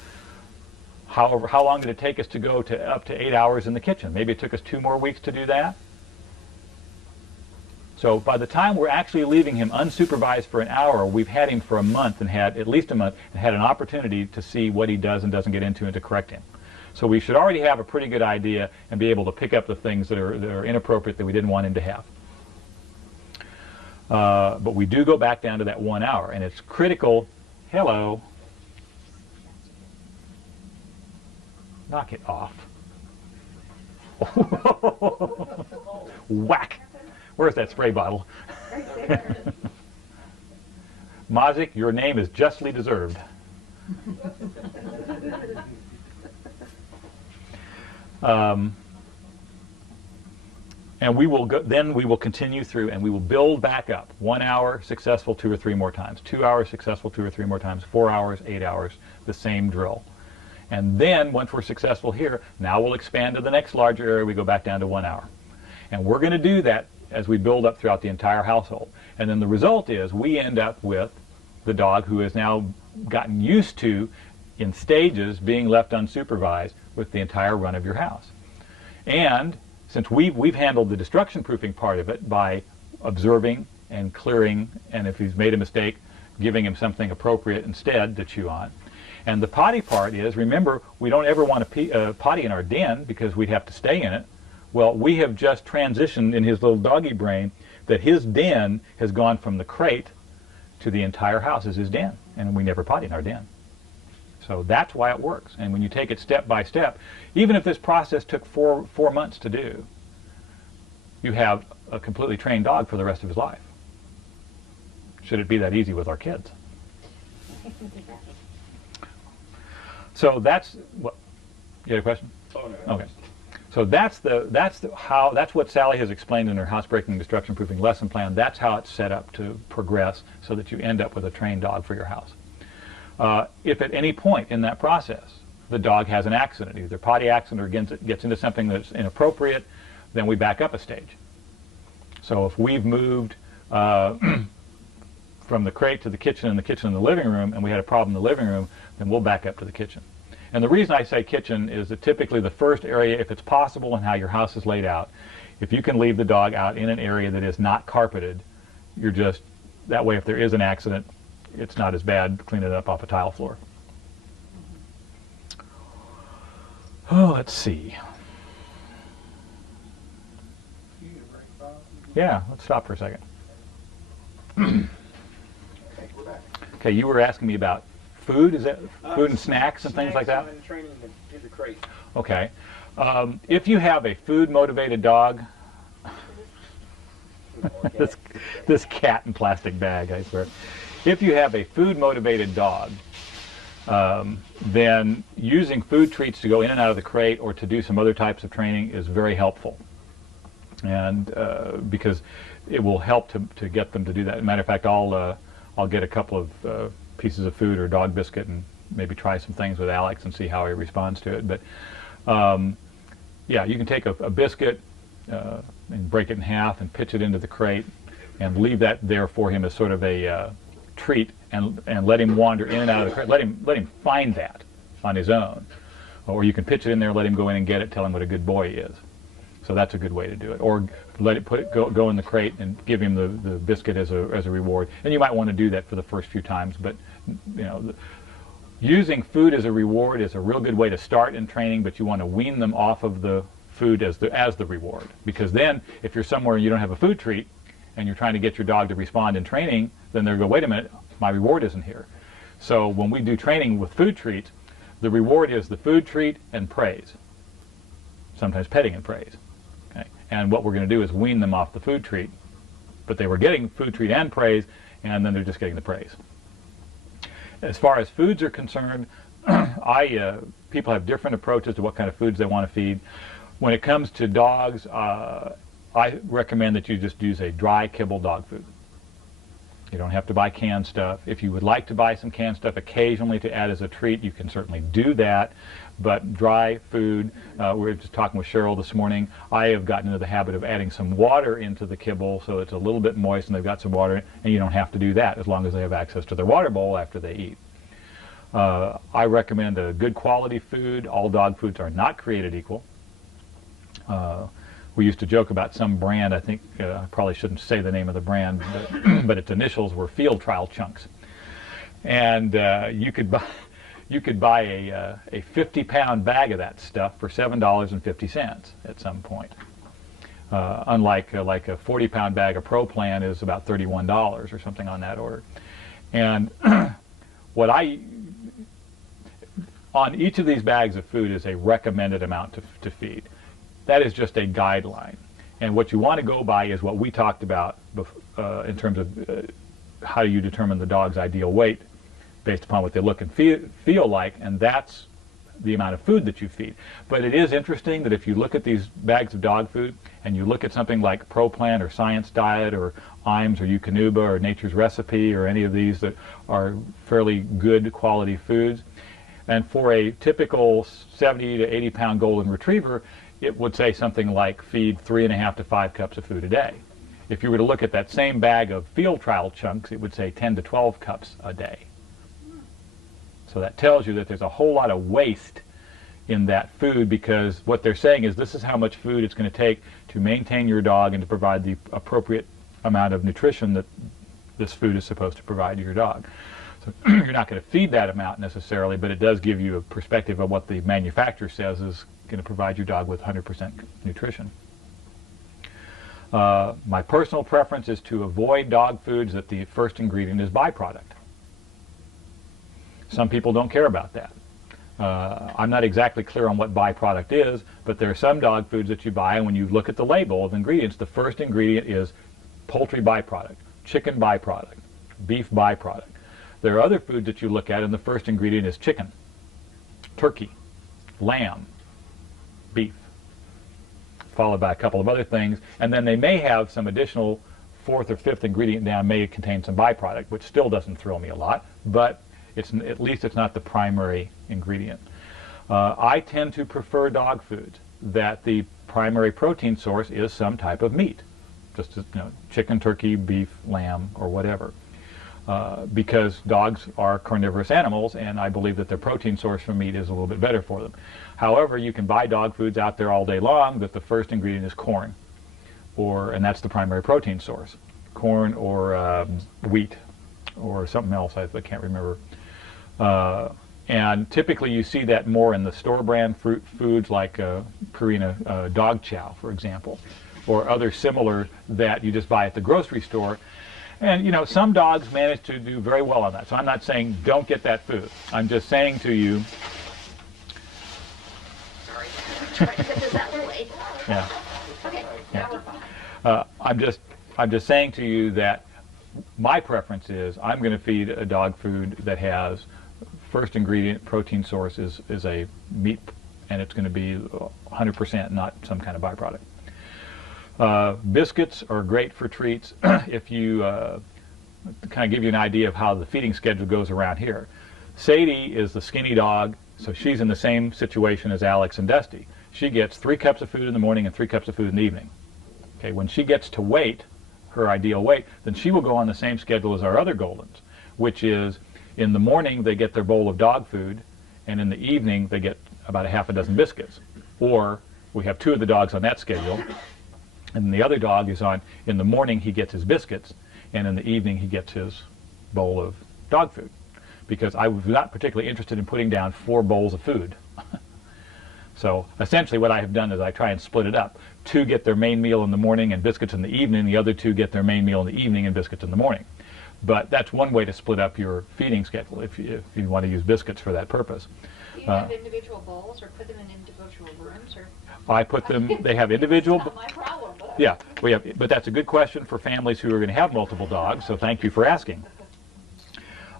how long did it take us to go to up to 8 hours in the kitchen? Maybe it took us 2 more weeks to do that. So by the time we're actually leaving him unsupervised for an hour, we've had him for a month, and had at least a month, and had an opportunity to see what he does and doesn't get into and to correct him. So we should already have a pretty good idea and be able to pick up the things that are inappropriate that we didn't want him to have. But we do go back down to that 1 hour, and it's critical. Hello. Knock it off. Whack. Where's that spray bottle? Right there. Mazik, your name is justly deserved. And we will go, then we will continue through, and we will build back up. 1 hour, successful 2 or 3 more times. 2 hours, successful 2 or 3 more times. 4 hours, 8 hours, the same drill. And then, once we're successful here, now we'll expand to the next larger area. We go back down to 1 hour. And we're going to do that as we build up throughout the entire household. And then the result is we end up with the dog who has now gotten used to, in stages, being left unsupervised with the entire run of your house. And since we've handled the destruction proofing part of it by observing and clearing, and if he's made a mistake, giving him something appropriate instead to chew on. And the potty part is, remember, we don't ever want to potty in our den because we'd have to stay in it. Well, we have just transitioned in his little doggy brain that his den has gone from the crate to the entire house as his den, and we never potty in our den. So that's why it works. And when you take it step by step, even if this process took four months to do, you have a completely trained dog for the rest of his life. Should it be that easy with our kids? So that's what. You had a question? Oh, no. Okay. So that's what Sally has explained in her housebreaking destruction proofing lesson plan. That's how it's set up to progress so that you end up with a trained dog for your house. If at any point in that process the dog has an accident, either potty accident or gets into something that's inappropriate, then we back up a stage. So if we've moved from the crate to the kitchen and the kitchen in the living room, and we had a problem in the living room, then we'll back up to the kitchen. And the reason I say kitchen is that typically the first area, if it's possible and how your house is laid out, if you can leave the dog out in an area that is not carpeted, you're just, that way if there is an accident, it's not as bad cleaning it up off a tile floor. Oh, let's see. Yeah, let's stop for a second. Okay, we're back. Okay, you were asking me about food, is that food and snacks and things like that? And training in the crate. Okay. If you have a food-motivated dog, this cat in plastic bag, I swear. If you have a food-motivated dog, then using food treats to go in and out of the crate or to do some other types of training is very helpful. And because it will help to get them to do that. As a matter of fact, I'll get a couple of pieces of food or dog biscuit and maybe try some things with Alex and see how he responds to it. But yeah, you can take a biscuit and break it in half and pitch it into the crate and leave that there for him as sort of a treat and let him wander in and out of the crate. Let him find that on his own. Or you can pitch it in there, let him go in and get it, tell him what a good boy he is. So that's a good way to do it. Or let it go in the crate and give him the biscuit as a reward. And you might want to do that for the first few times, but you know, using food as a reward is a real good way to start in training, but you want to wean them off of the food as the reward. Because then if you're somewhere and you don't have a food treat and you're trying to get your dog to respond in training, then they'll go, wait a minute, my reward isn't here. So when we do training with food treats, the reward is the food treat and praise. Sometimes petting and praise. Okay? And what we're going to do is wean them off the food treat. But they were getting food treat and praise, and then they're just getting the praise. As far as foods are concerned, people have different approaches to what kind of foods they want to feed. When it comes to dogs, I recommend that you just use a dry kibble dog food. You don't have to buy canned stuff. If you would like to buy some canned stuff occasionally to add as a treat, you can certainly do that. But dry food, we were just talking with Cheryl this morning, I have gotten into the habit of adding some water into the kibble so it's a little bit moist and they've got some water in it, and you don't have to do that as long as they have access to their water bowl after they eat. I recommend a good quality food. All dog foods are not created equal. We used to joke about some brand, I think I probably shouldn't say the name of the brand, but its initials were Field Trial Chunks. And you could buy a 50-pound bag of that stuff for $7.50 at some point. Unlike like a 40-pound bag of Pro Plan is about $31 or something on that order. And on each of these bags of food is a recommended amount to feed. That is just a guideline. And what you want to go by is what we talked about in terms of how you determine the dog's ideal weight based upon what they look and feel like, and that's the amount of food that you feed. But it is interesting that if you look at these bags of dog food and you look at something like Pro Plan or Science Diet or IMS or Eukanuba or Nature's Recipe or any of these that are fairly good quality foods, and for a typical 70 to 80 pound golden retriever, it would say something like feed 3.5 to 5 cups of food a day. If you were to look at that same bag of Field Trial Chunks, it would say 10 to 12 cups a day. So that tells you that there's a whole lot of waste in that food, because what they're saying is this is how much food it's going to take to maintain your dog and to provide the appropriate amount of nutrition that this food is supposed to provide to your dog. So you're not going to feed that amount necessarily, but it does give you a perspective of what the manufacturer says is going to provide your dog with 100% nutrition. My personal preference is to avoid dog foods that the first ingredient is byproduct. Some people don't care about that. I'm not exactly clear on what byproduct is, but there are some dog foods that you buy, and when you look at the label of ingredients, the first ingredient is poultry byproduct, chicken byproduct, beef byproduct. There are other foods that you look at, and the first ingredient is chicken, turkey, lamb, beef, followed by a couple of other things, and then they may have some additional fourth or fifth ingredient down, may contain some byproduct, which still doesn't thrill me a lot, but at least it's not the primary ingredient. I tend to prefer dog foods that the primary protein source is some type of meat, just as, chicken, turkey, beef, lamb, or whatever. Because dogs are carnivorous animals, and I believe that their protein source from meat is a little bit better for them. However, you can buy dog foods out there all day long that the first ingredient is corn, and that's the primary protein source, corn or wheat or something else. I can't remember. And typically you see that more in the store brand foods like Purina dog chow, for example, or other similar that you just buy at the grocery store. And you know, some dogs manage to do very well on that. So I'm not saying don't get that food. I'm just saying to you. Sorry, trying to put this out of the way. Yeah. Okay, Yeah. now we're fine. I'm just saying to you that my preference is I'm going to feed a dog food that has first ingredient protein source is a meat, and it's going to be 100%, not some kind of byproduct. Biscuits are great for treats. If you kind of give you an idea of how the feeding schedule goes around here. Sadie is the skinny dog, so she's in the same situation as Alex and Dusty. She gets 3 cups of food in the morning and 3 cups of food in the evening. Okay, when she gets to weight, her ideal weight, then she will go on the same schedule as our other Goldens, which is in the morning they get their bowl of dog food, and in the evening they get about a half a dozen biscuits. Or we have 2 of the dogs on that schedule, and the other dog is on, in the morning he gets his biscuits, and in the evening he gets his bowl of dog food. Because I was not particularly interested in putting down 4 bowls of food. So essentially what I have done is I try and split it up. 2 get their main meal in the morning and biscuits in the evening. The other 2 get their main meal in the evening and biscuits in the morning. But that's one way to split up your feeding schedule if you want to use biscuits for that purpose. Do you have individual bowls or put them in individual rooms? Or? I put them, they have individual. That's not my problem. But Yeah, but that's a good question for families who are going to have multiple dogs, so thank you for asking.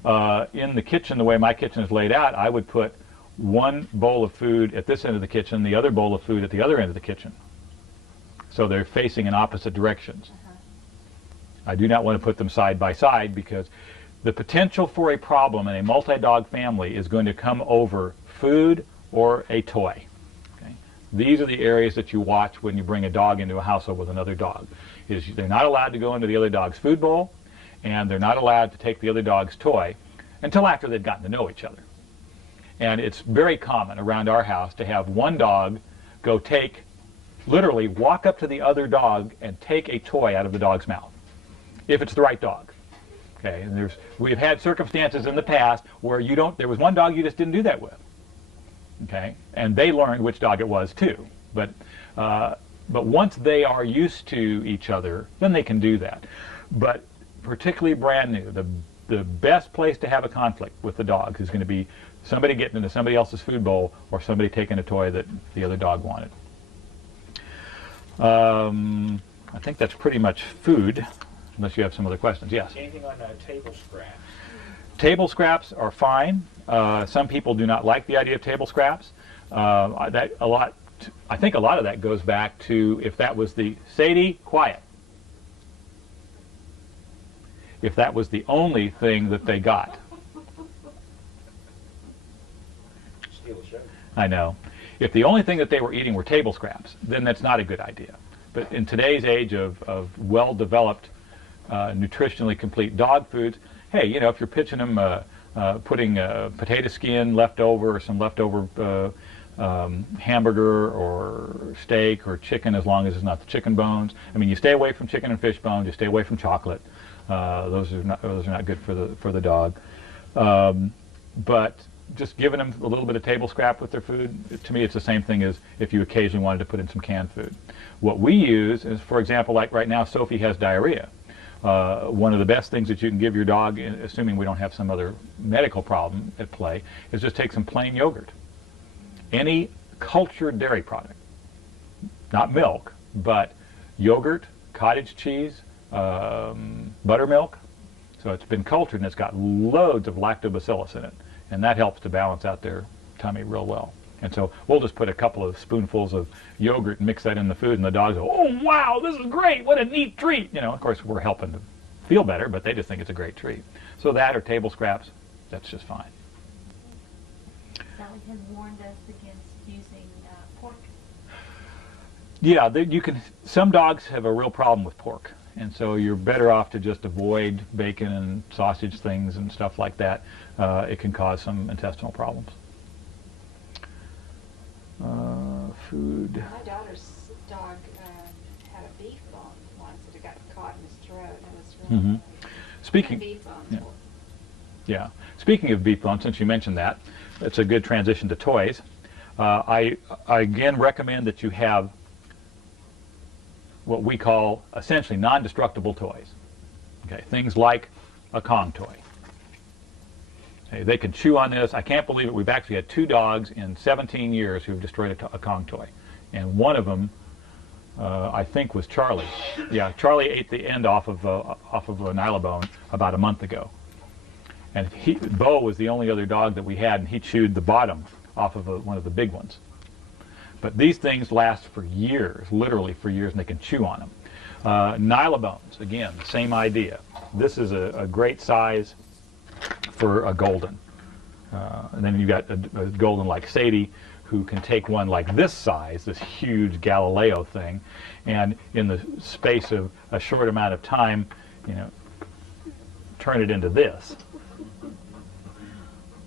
In the kitchen, the way my kitchen is laid out, I would put 1 bowl of food at this end of the kitchen, the other bowl of food at the other end of the kitchen. So they're facing in opposite directions. I do not want to put them side by side because the potential for a problem in a multi-dog family is going to come over food or a toy. Okay? These are the areas that you watch when you bring a dog into a household with another dog. They're not allowed to go into the other dog's food bowl, and they're not allowed to take the other dog's toy until after they've gotten to know each other. And it's very common around our house to have one dog go literally walk up to the other dog and take a toy out of the dog's mouth, if it's the right dog. Okay, and we've had circumstances in the past where there was one dog you just didn't do that with. Okay, and they learned which dog it was too. But once they are used to each other, then they can do that. But particularly brand new, the best place to have a conflict with the dogs is going to be somebody getting into somebody else's food bowl or somebody taking a toy that the other dog wanted. I think that's pretty much food, unless you have some other questions. Yes? Anything on table scraps? Table scraps are fine. Some people do not like the idea of table scraps. I think a lot of that goes back to if that was Sadie, quiet. If that was the only thing that they got. Steal the show. I know. If the only thing that they were eating were table scraps, then that's not a good idea. But in today's age of well-developed, nutritionally complete dog foods, hey, you know, if you're pitching them, putting potato skin left over or some leftover hamburger or steak or chicken, as long as it's not the chicken bones. I mean, you stay away from chicken and fish bones. You stay away from chocolate. Those are not good for the dog. But just giving them a little bit of table scrap with their food, to me it's the same thing as if you occasionally wanted to put in some canned food. What we use is, for example, like right now Sophie has diarrhea. One of the best things that you can give your dog, assuming we don't have some other medical problem at play, is just take some plain yogurt. Any cultured dairy product, not milk, but yogurt, cottage cheese, buttermilk. So it's been cultured and it's got loads of lactobacillus in it. And that helps to balance out their tummy real well. And so we'll just put a couple of spoonfuls of yogurt and mix that in the food, and the dogs go, oh, wow, this is great. What a neat treat. You know, of course, we're helping to feel better, but they just think it's a great treat. So that or table scraps, that's just fine. Sally has warned us against using pork. Yeah, some dogs have a real problem with pork. And so you're better off to just avoid bacon and sausage things and stuff like that. It can cause some intestinal problems. Food. my daughter's dog had a beef bone once that got caught in his throat. And it was really Speaking, beef bones yeah. Yeah. Speaking of beef bone, since you mentioned that, it's a good transition to toys. I again recommend that you have what we call essentially non-destructible toys. Okay, things like a Kong toy. Okay, they can chew on this. I can't believe it. We've actually had 2 dogs in 17 years who've destroyed a Kong toy, and one of them, I think, was Charlie. Yeah, Charlie ate the end off of a nylabone about a month ago, and Bo was the only other dog that we had, and he chewed the bottom off of one of the big ones. But these things last for years, literally for years, and they can chew on them. Nylabones, again, the same idea. This is a great size for a golden. And then you've got a golden like Sadie, who can take one like this size, this huge Galileo thing, and in the space of a short amount of time, you know, turn it into this.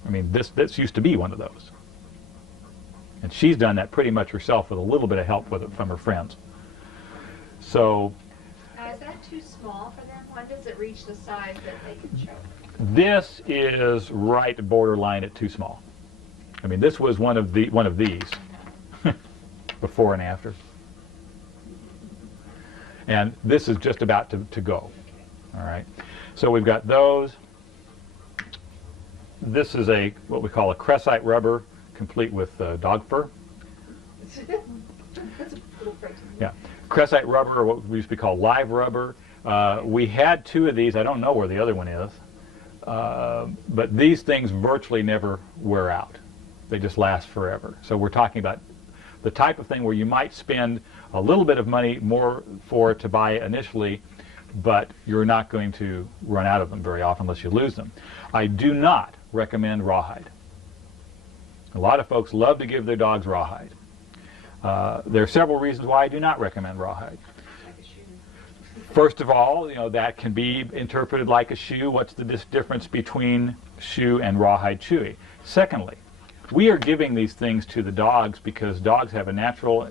I mean, this used to be one of those. And she's done that pretty much herself with a little bit of help with it from her friends. So Is that too small for them? When does it reach the size that they can choke? this is right borderline at too small. I mean, this was one of these before and after. And this is just about to go. All right. So we've got those. This is what we call a Cressite rubber, complete with dog fur. That's a little frightening. Yeah, Cressite rubber, or what we used to call live rubber. We had 2 of these. I don't know where the other one is. But these things virtually never wear out. They just last forever. So we're talking about the type of thing where you might spend a little bit of money more for it to buy initially, but you're not going to run out of them very often unless you lose them. I do not recommend rawhide. A lot of folks love to give their dogs rawhide. There are several reasons why I do not recommend rawhide. Like a shoe. First of all, you know, that can be interpreted like a shoe. What's the difference between shoe and rawhide chewy? Secondly, we are giving these things to the dogs because dogs have a natural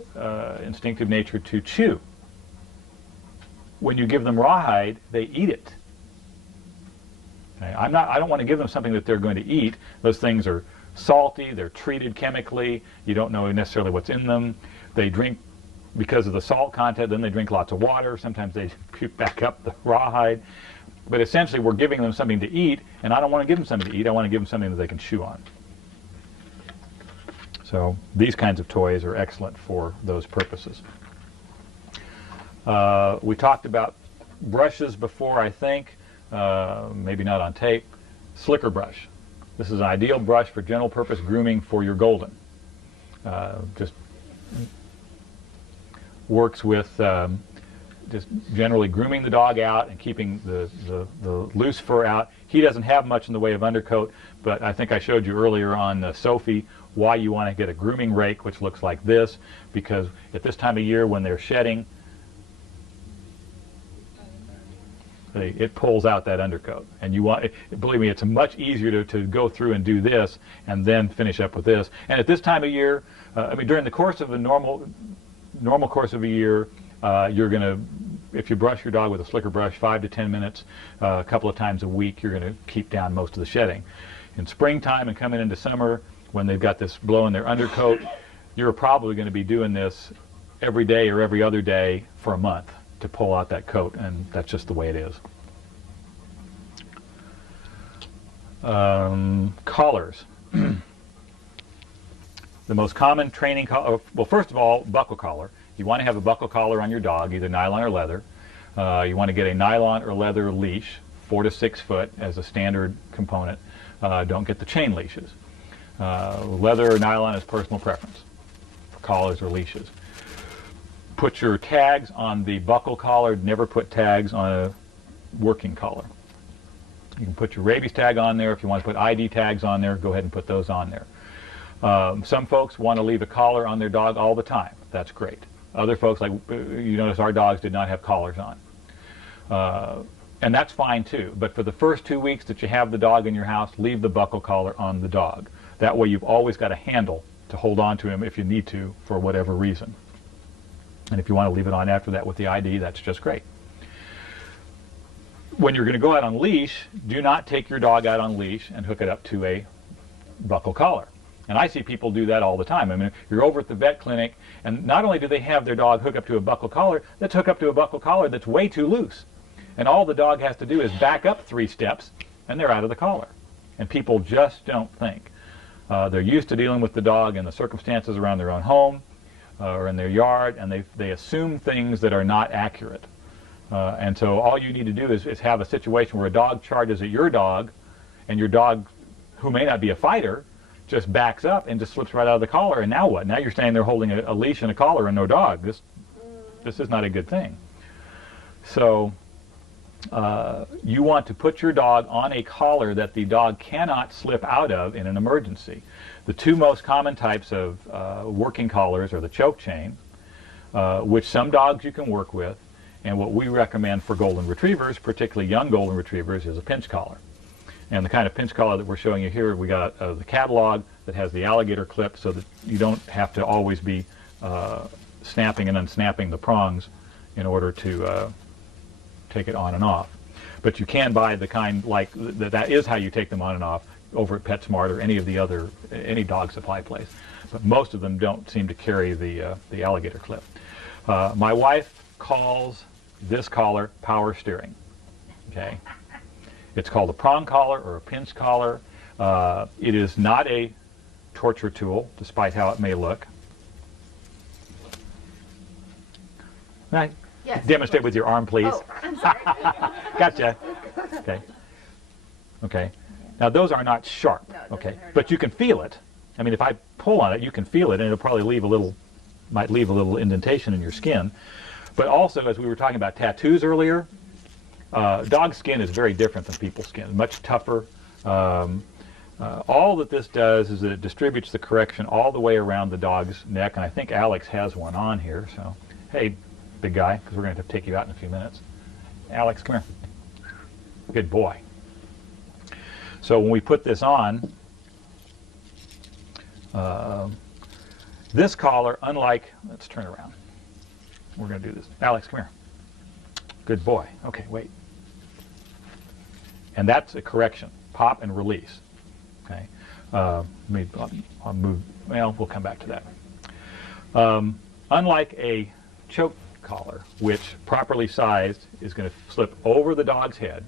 instinctive nature to chew. When you give them rawhide, they eat it. Okay? I don't want to give them something that they're going to eat. Those things are salty, they're treated chemically, you don't know necessarily what's in them. They drink, because of the salt content, then they drink lots of water. Sometimes they puke back up the rawhide. But essentially we're giving them something to eat, and I don't want to give them something to eat, I want to give them something that they can chew on. So these kinds of toys are excellent for those purposes. We talked about brushes before, I think, maybe not on tape. Slicker brush. This is an ideal brush for general purpose grooming for your golden. Just works with just generally grooming the dog out and keeping the loose fur out. He doesn't have much in the way of undercoat, but I think I showed you earlier on Sophie why you want to get a grooming rake, which looks like this, because at this time of year when they're shedding, it pulls out that undercoat. And you want, believe me, it's much easier to go through and do this and then finish up with this. And at this time of year, I mean, during the course of a normal course of a year, you're going to, if you brush your dog with a slicker brush 5 to 10 minutes, a couple of times a week, you're going to keep down most of the shedding. In springtime and coming into summer, when they've got this blow in their undercoat, you're probably going to be doing this every day or every other day for a month to pull out that coat, and that's just the way it is. Collars. The most common training collar, well, first of all, buckle collar. You want to have a buckle collar on your dog, either nylon or leather. You want to get a nylon or leather leash, 4 to 6 foot as a standard component. Don't get the chain leashes. Leather or nylon is personal preference for collars or leashes. Put your tags on the buckle collar. Never put tags on a working collar. You can put your rabies tag on there. If you want to put ID tags on there, go ahead and put those on there. Some folks want to leave a collar on their dog all the time. That's great. Other folks, like you notice, our dogs did not have collars on. And that's fine too. But for the first 2 weeks that you have the dog in your house, leave the buckle collar on the dog. That way you've always got a handle to hold on to him if you need to for whatever reason. And if you want to leave it on after that with the ID, that's just great. when you're going to go out on leash, do not take your dog out on leash and hook it up to a buckle collar. And I see people do that all the time. I mean, you're over at the vet clinic, and not only do they have their dog hook up to a buckle collar, let's hook up to a buckle collar that's way too loose. And all the dog has to do is back up 3 steps, and they're out of the collar. And people just don't think. They're used to dealing with the dog in the circumstances around their own home or in their yard, and they assume things that are not accurate. And so all you need to do is have a situation where a dog charges at your dog, and your dog, who may not be a fighter, just backs up and just slips right out of the collar, and now what? Now you're standing there holding a leash and a collar and no dog. This is not a good thing. So you want to put your dog on a collar that the dog cannot slip out of in an emergency. The 2 most common types of working collars are the choke chain, which some dogs you can work with, and what we recommend for golden retrievers, particularly young golden retrievers, is a pinch collar. And the kind of pinch collar that we're showing you here, we got the catalog that has the alligator clip so that you don't have to always be snapping and unsnapping the prongs in order to take it on and off. But you can buy the kind like that is how you take them on and off over at PetSmart or any dog supply place. But most of them don't seem to carry the alligator clip. My wife calls this collar power steering. Okay. It's called a prong collar or a pinch collar. It is not a torture tool, despite how it may look. Right. Yes. Demonstrate with your arm, please. Oh, I'm sorry. Gotcha. Okay. Okay. Now those are not sharp. No, it doesn't Okay. hurt But at you can feel it. I mean, if I pull on it, you can feel it, and it'll probably might leave a little indentation in your skin. But also, as we were talking about tattoos earlier, dog skin is very different than people's skin, much tougher. All that this does is that it distributes the correction all the way around the dog's neck, and I think Alex has one on here. So, hey, big guy, because we're going to have to take you out in a few minutes. Alex, come here. Good boy. So when we put this on, this collar, unlike, let's turn around. We're going to do this. Alex, come here. Good boy. Okay, wait. And that's a correction. Pop and release. Okay. I'll move. Well, we'll come back to that. Unlike a choke collar, which properly sized is going to slip over the dog's head,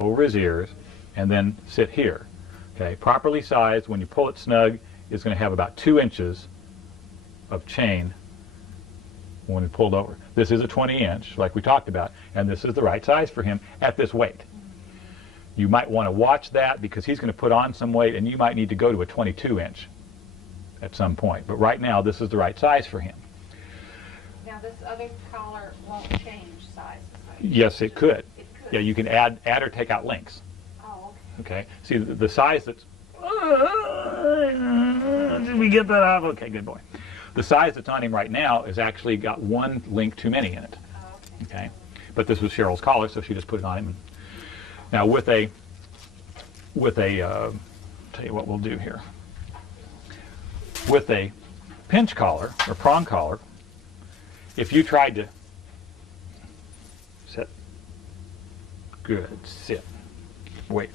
over his ears, and then sit here. Okay. Properly sized, when you pull it snug, is going to have about 2 inches of chain when it pulled over. This is a 20-inch, like we talked about, and this is the right size for him at this weight. You might want to watch that because he's going to put on some weight, and you might need to go to a 22-inch at some point. But right now, this is the right size for him. Now, this other collar won't change size. Yes, it could. It could. Yeah, you can add or take out links. Oh, Okay. See, the size that's... Did we get that out? Okay, good boy. The size that's on him right now has actually got 1 link too many in it. okay. Okay, but this was Cheryl's collar, so she just put it on him. Now with a, tell you what we'll do here. With a pinch collar or prong collar, if you tried to sit, good, sit, wait.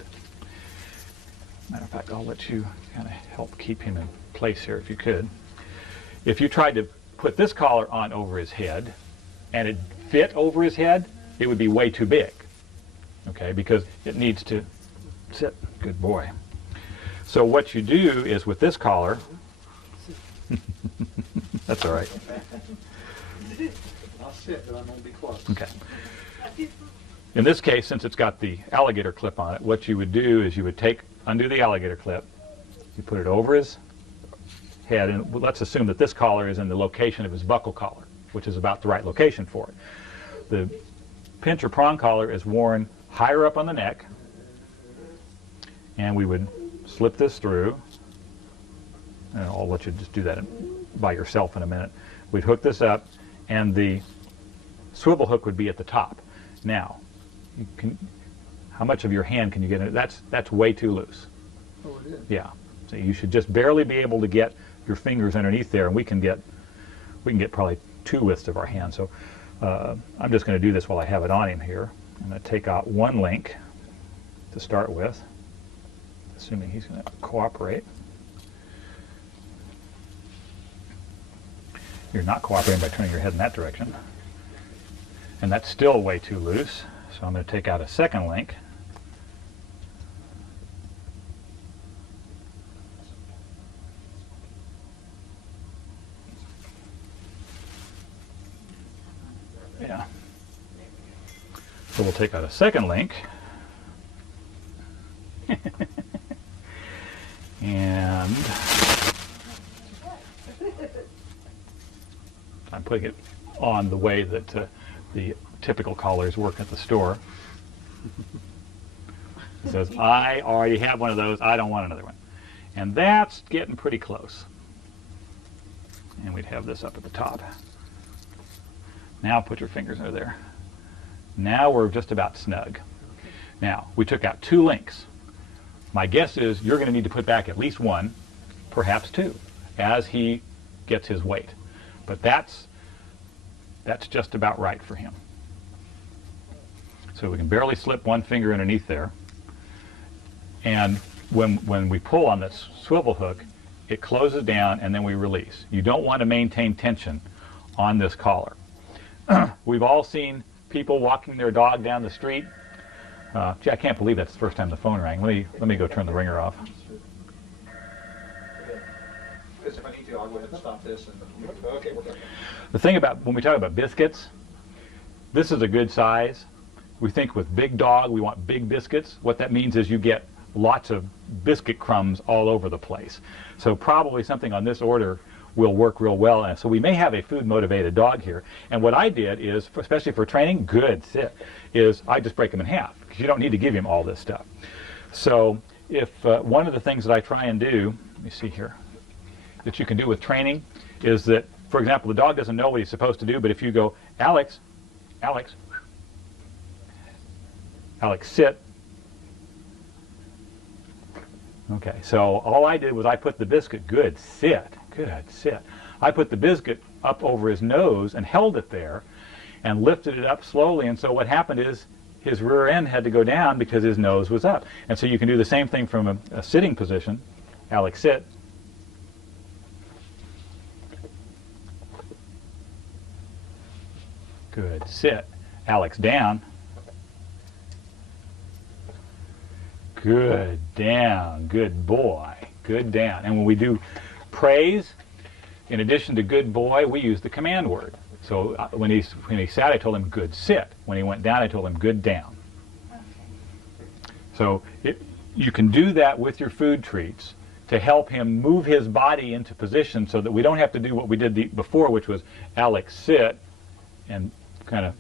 Matter of fact, I'll let you kind of help keep him in place here if you could. If you tried to put this collar on over his head and it fit over his head, it would be way too big, okay, because it needs to sit. Good boy. So what you do is with this collar, that's all right. I'll sit, but I'm going to be close. Okay. In this case, since it's got the alligator clip on it, what you would do is you would undo the alligator clip, you put it over his head, and let's assume that this collar is in the location of his buckle collar, which is about the right location for it. The pinch or prong collar is worn higher up on the neck, and we would slip this through, and I'll let you just do that by yourself in a minute. We'd hook this up, and the swivel hook would be at the top. Now, how much of your hand can you get in it? That's way too loose. Oh, it is? Yeah. So you should just barely be able to get your fingers underneath there, and we can get probably 2 widths of our hand. So I'm just going to do this while I have it on him here. I'm going to take out one link to start with, assuming he's going to cooperate. You're not cooperating by turning your head in that direction. And that's still way too loose, so I'm going to take out a second link. Yeah. So we'll take out a second link. And I'm putting it on the way that the typical collars work at the store. It says, I already have one of those, I don't want another one. And that's getting pretty close. And we'd have this up at the top. Now put your fingers under there. Now we're just about snug. Now, we took out 2 links. My guess is you're going to need to put back at least 1, perhaps 2, as he gets his weight. But that's just about right for him. So we can barely slip 1 finger underneath there. And when we pull on this swivel hook, it closes down and then we release. You don't want to maintain tension on this collar. We've all seen people walking their dog down the street. Gee, I can't believe that's the first time the phone rang. Let me go turn the ringer off. Because if I need to, I'll go ahead and stop this. Okay, we're good. The thing about when we talk about biscuits, this is a good size. We think with big dog, we want big biscuits. What that means is you get lots of biscuit crumbs all over the place. So probably something on this order will work real well. And so we may have a food-motivated dog here. And what I did is, especially for training, good sit, is I just break them in half because you don't need to give him all this stuff. So if one of the things that I try and do, let me see here, that you can do with training is that, for example, the dog doesn't know what he's supposed to do, but if you go, Alex, Alex, Alex, sit. Okay, so all I did was I put the biscuit, good sit, good sit. I put the biscuit up over his nose and held it there and lifted it up slowly, and so what happened is his rear end had to go down because his nose was up. And so you can do the same thing from a sitting position. Alex, sit. Good, sit. Alex, down. Good, down, good boy, good down. And when we do praise, in addition to good boy, we use the command word. So when he sat, I told him good sit. When he went down, I told him good down. Okay. So you can do that with your food treats to help him move his body into position so that we don't have to do what we did before, which was Alex sit and kind of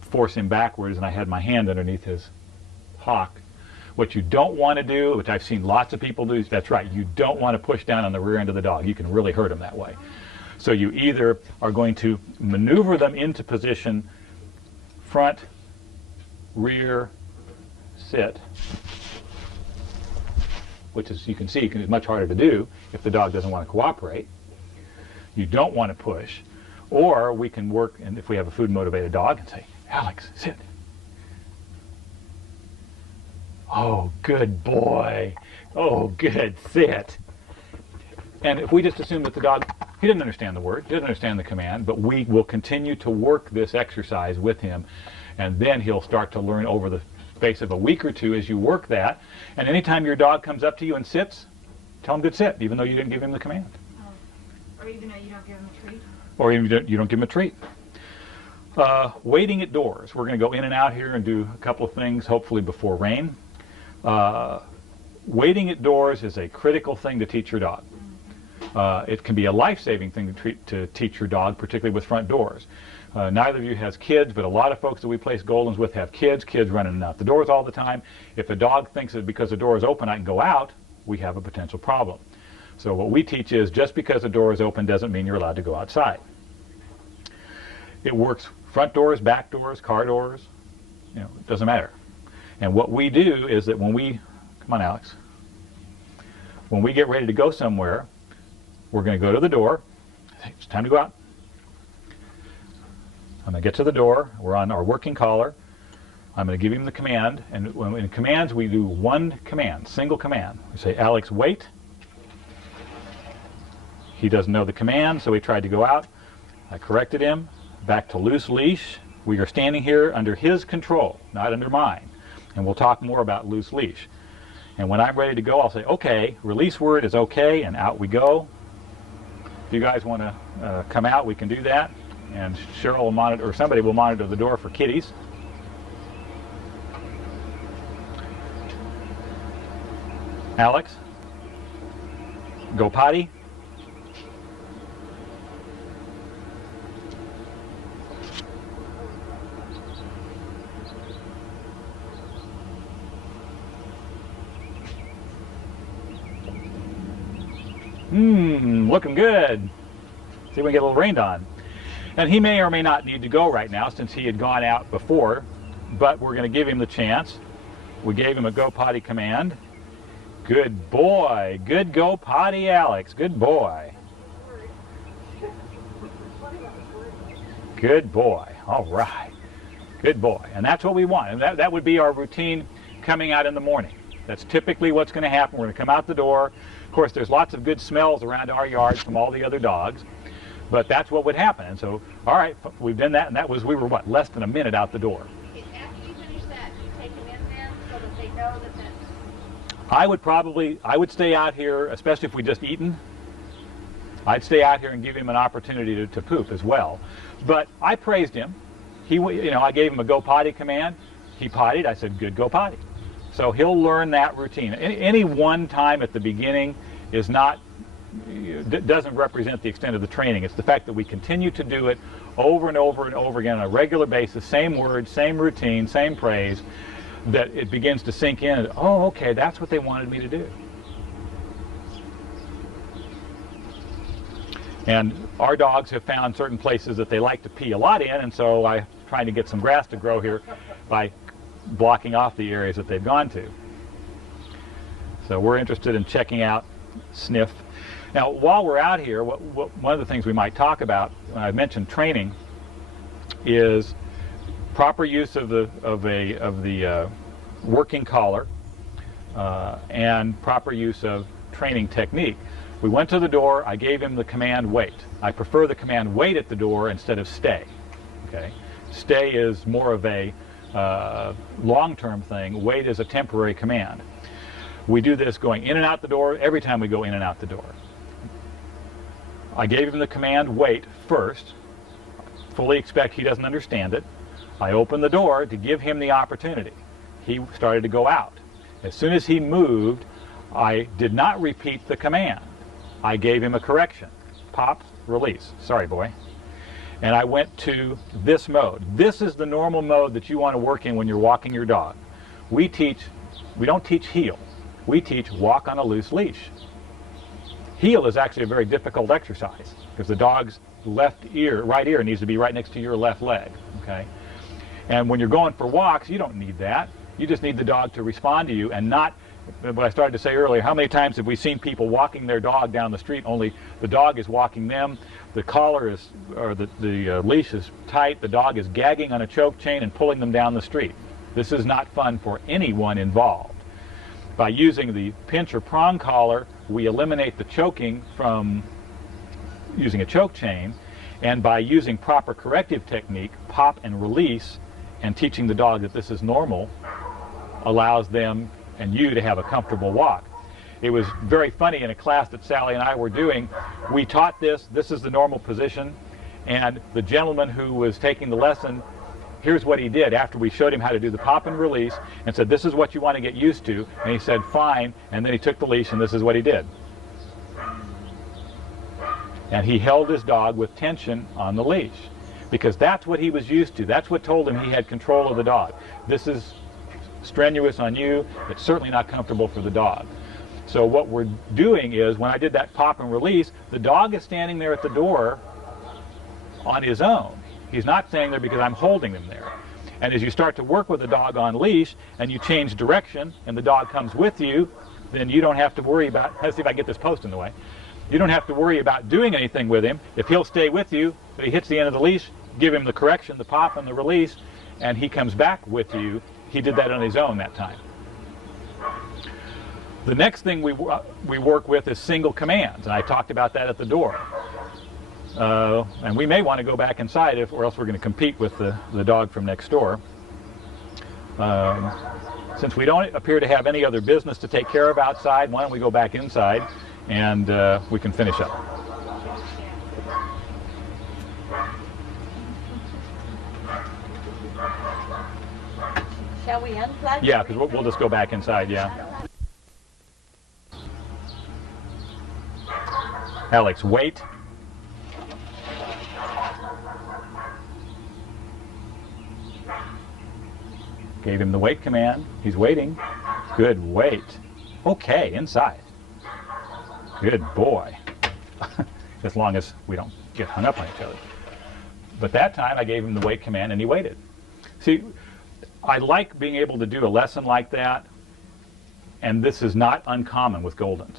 force him backwards, and I had my hand underneath his hock. What you don't want to do, which I've seen lots of people do, that's right, you don't want to push down on the rear end of the dog. You can really hurt him that way. So you either are going to maneuver them into position, front, rear, sit, which is, you can see, is much harder to do if the dog doesn't want to cooperate. You don't want to push. Or we can work, and if we have a food-motivated dog, and say, Alex, sit. Oh, good boy. Oh, good, sit. And if we just assume that the dog, he doesn't understand the word, he doesn't understand the command, but we will continue to work this exercise with him, and then he'll start to learn over the space of a week or two as you work that. And anytime your dog comes up to you and sits, tell him good sit, even though you didn't give him the command. Oh. Or even though you don't give him a treat. Or even you don't give him a treat. Waiting at doors. We're going to go in and out here and do a couple of things, hopefully before rain. Waiting at doors is a critical thing to teach your dog. It can be a life-saving thing to teach your dog, particularly with front doors. Neither of you has kids, but a lot of folks that we place Goldens with have kids running in and out the doors all the time. If a dog thinks that because the door is open I can go out, we have a potential problem. So what we teach is just because the door is open doesn't mean you're allowed to go outside. It works front doors, back doors, car doors, it doesn't matter. And what we do is that when we, come on Alex, when we get ready to go somewhere, we're going to go to the door. It's time to go out. I'm going to get to the door. We're on our working collar. I'm going to give him the command. And in commands, we do one command, single command. We say, Alex, wait. He doesn't know the command, so he tried to go out. I corrected him. Back to loose leash. We are standing here under his control, not under mine. And we'll talk more about loose leash. And when I'm ready to go, I'll say, okay, release word is okay, and out we go. If you guys want to come out, we can do that. And Cheryl will monitor, or somebody will monitor the door for kitties. Alex, go potty. Looking good. See if we can get a little rained on. And he may or may not need to go right now since he had gone out before, but we're going to give him the chance. We gave him a go potty command. Good boy. Good go potty, Alex. Good boy. Good boy. All right. Good boy. And that's what we want. And that would be our routine coming out in the morning. That's typically what's going to happen. We're going to come out the door. Of course, there's lots of good smells around our yards from all the other dogs. But that's what would happen. And so, all right, we've done that. And that was, we were, what, less than a minute out the door. After you finish that, you take them in then so that they know that that's... I would stay out here, especially if we just eaten. I'd stay out here and give him an opportunity to poop as well. But I praised him. I gave him a go potty command. He pottied. I said, good, go potty. So he'll learn that routine. Any one time at the beginning is not, doesn't represent the extent of the training. It's the fact that we continue to do it over and over and over again on a regular basis, same words, same routine, same praise, that it begins to sink in. Oh, okay, that's what they wanted me to do. And our dogs have found certain places that they like to pee a lot in, and so I'm trying to get some grass to grow here by blocking off the areas that they've gone to. So we're interested in checking out sniff. Now, while we're out here, one of the things we might talk about, when I mentioned training, is proper use of the working collar and proper use of training technique. We went to the door. I gave him the command wait. I prefer the command wait at the door instead of stay. Okay, stay is more of a long-term thing. Wait is a temporary command. We do this going in and out the door every time we go in and out the door. I gave him the command wait first. Fully expect he doesn't understand it. I opened the door to give him the opportunity. He started to go out. As soon as he moved, I did not repeat the command. I gave him a correction. Pop, release. Sorry, boy. And I went to this mode. This is the normal mode that you want to work in when you're walking your dog. We don't teach heel. We teach walk on a loose leash. Heel is actually a very difficult exercise because the dog's right ear needs to be right next to your left leg. Okay? And when you're going for walks, you don't need that. You just need the dog to respond to you and not, what I started to say earlier, how many times have we seen people walking their dog down the street, only the dog is walking them, the collar is, or the leash is tight, the dog is gagging on a choke chain and pulling them down the street. This is not fun for anyone involved. By using the pinch or prong collar, we eliminate the choking from using a choke chain, and by using proper corrective technique, pop and release, and teaching the dog that this is normal, allows them and you to have a comfortable walk. It was very funny in a class that Sally and I were doing. We taught this is the normal position, and the gentleman who was taking the lesson, here's what he did after we showed him how to do the pop and release and said, this is what you want to get used to, and he said, fine, and then he took the leash and this is what he did. And he held his dog with tension on the leash because that's what he was used to. That's what told him he had control of the dog. This is strenuous on you. It's certainly not comfortable for the dog. So what we're doing is, when I did that pop and release, the dog is standing there at the door on his own. He's not standing there because I'm holding him there. And as you start to work with the dog on leash and you change direction and the dog comes with you, then you don't have to worry about, let's see if I get this post in the way. You don't have to worry about doing anything with him. If he'll stay with you, if he hits the end of the leash, give him the correction, the pop and the release, and he comes back with you. He did that on his own that time. The next thing we work with is single commands, and I talked about that at the door. And we may want to go back inside, or else we're going to compete with the dog from next door. Since we don't appear to have any other business to take care of outside, why don't we go back inside and we can finish up. Shall we unplug? Yeah, because we'll just go back inside, yeah. Alex, wait. Gave him the wait command. He's waiting. Good, wait. Okay, inside. Good boy. As long as we don't get hung up on each other. But that time I gave him the wait command and he waited. See, I like being able to do a lesson like that, and this is not uncommon with Goldens.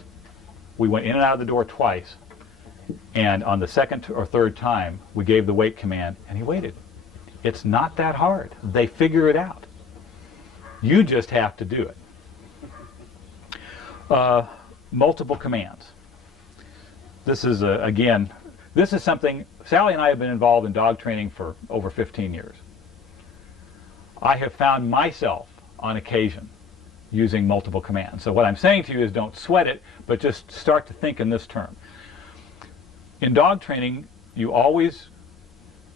We went in and out of the door twice, and on the second or third time we gave the wait command and he waited. It's not that hard. They figure it out. You just have to do it. Multiple commands. This is, again, this is something, Sally and I have been involved in dog training for over 15 years. I have found myself, on occasion, using multiple commands. So what I'm saying to you is don't sweat it, but just start to think in this term. In dog training, you always,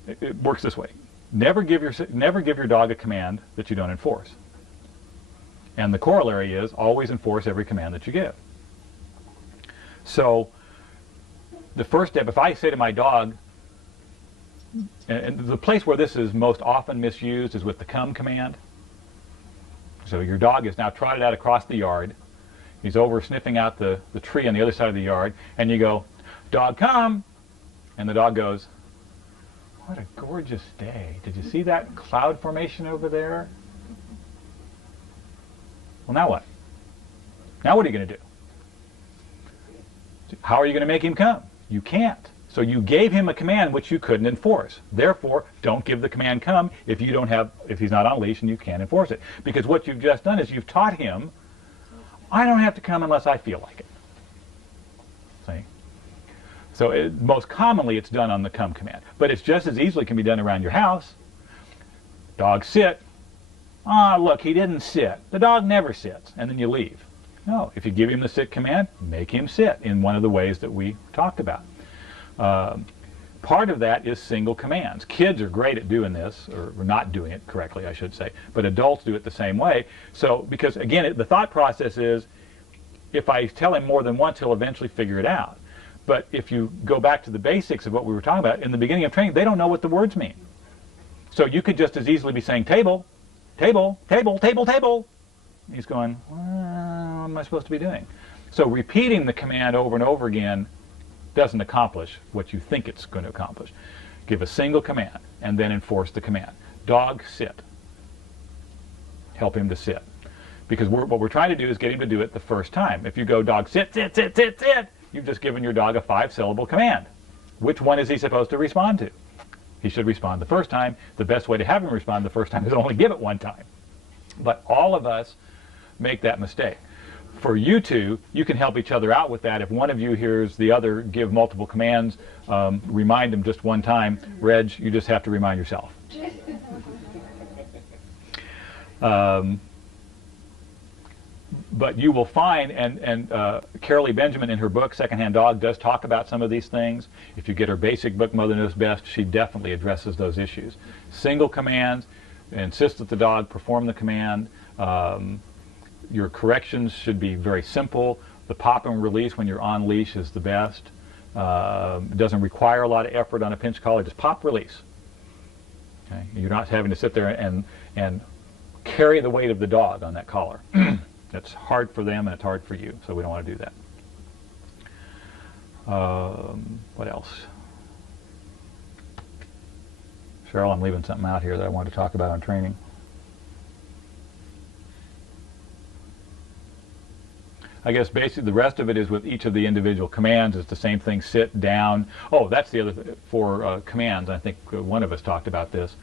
it works this way. Never give your dog a command that you don't enforce. And the corollary is always enforce every command that you give. So the first step, if I say to my dog, and the place where this is most often misused is with the come command. So your dog is now trotted out across the yard. He's over sniffing out the tree on the other side of the yard, and you go, dog come, and the dog goes, what a gorgeous day. Did you see that cloud formation over there? Well, now what? Now what are you going to do? How are you going to make him come? You can't. So you gave him a command which you couldn't enforce. Therefore, don't give the command come if he's not on a leash and you can't enforce it. Because what you've just done is you've taught him, I don't have to come unless I feel like it. See? So most commonly it's done on the come command. But it's just as easily can be done around your house. Dog sit. Ah, look, he didn't sit. The dog never sits. And then you leave. No, if you give him the sit command, make him sit in one of the ways that we talked about. Part of that is single commands. Kids are great at doing this, or not doing it correctly, I should say, but adults do it the same way. So, because again, the thought process is, if I tell him more than once, he'll eventually figure it out. But if you go back to the basics of what we were talking about, in the beginning of training, they don't know what the words mean. So you could just as easily be saying table, table, table, table, table. He's going, well, what am I supposed to be doing? So repeating the command over and over again doesn't accomplish what you think it's going to accomplish. Give a single command and then enforce the command. Dog, sit. Help him to sit. Because what we're trying to do is get him to do it the first time. If you go dog, sit, sit, sit, sit, sit, you've just given your dog a 5-syllable command. Which one is he supposed to respond to? He should respond the first time. The best way to have him respond the first time is only give it one time. But all of us make that mistake. For you two, you can help each other out with that. If one of you hears the other give multiple commands, remind them just one time. Reg, you just have to remind yourself. But you will find, and Carolee Benjamin in her book, Secondhand Dog, does talk about some of these things. If you get her basic book, Mother Knows Best, she definitely addresses those issues. Single commands, insist that the dog perform the command. Your corrections should be very simple. The pop and release when you're on leash is the best. It doesn't require a lot of effort on a pinch collar. Just pop, release. Okay? You're not having to sit there and carry the weight of the dog on that collar. It's hard for them and it's hard for you, so we don't want to do that. What else? Cheryl, I'm leaving something out here that I wanted to talk about on training. I guess basically the rest of it is with each of the individual commands. It's the same thing, sit, down. Oh, that's the other for commands. I think one of us talked about this.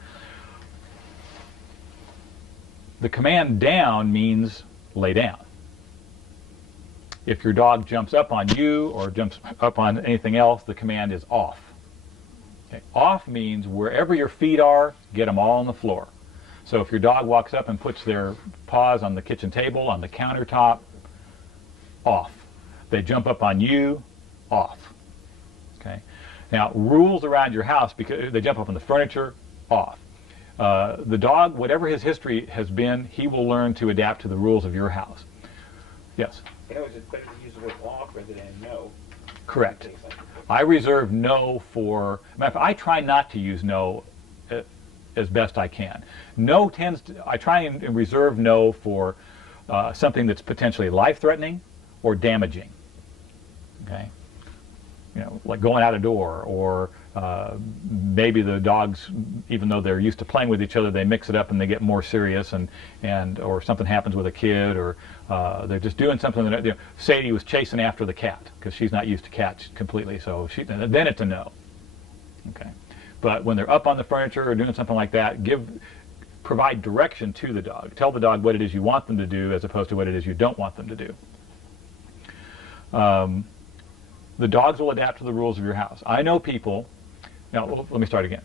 The command down means lay down. If your dog jumps up on you or jumps up on anything else, the command is off. Okay. Off means wherever your feet are, get them all on the floor. So if your dog walks up and puts their paws on the kitchen table, on the countertop, off. They jump up on you, off. Okay. Now, rules around your house, because they jump up on the furniture, off. The dog, whatever his history has been, he will learn to adapt to the rules of your house. Yes? You know, is it better to use the word off rather than no? Correct. I reserve no for, I try not to use no as best I can. No tends to, I try and reserve no for something that's potentially life-threatening or damaging. Okay? You know, like going out a door, or maybe the dogs, even though they're used to playing with each other, they mix it up and they get more serious, and or something happens with a kid, or they're just doing something that, you know, Sadie was chasing after the cat because she's not used to cats completely, so then it's a no. Okay, but when they're up on the furniture or doing something like that, provide direction to the dog. Tell the dog what it is you want them to do as opposed to what it is you don't want them to do. The dogs will adapt to the rules of your house. I know people, now let me start again.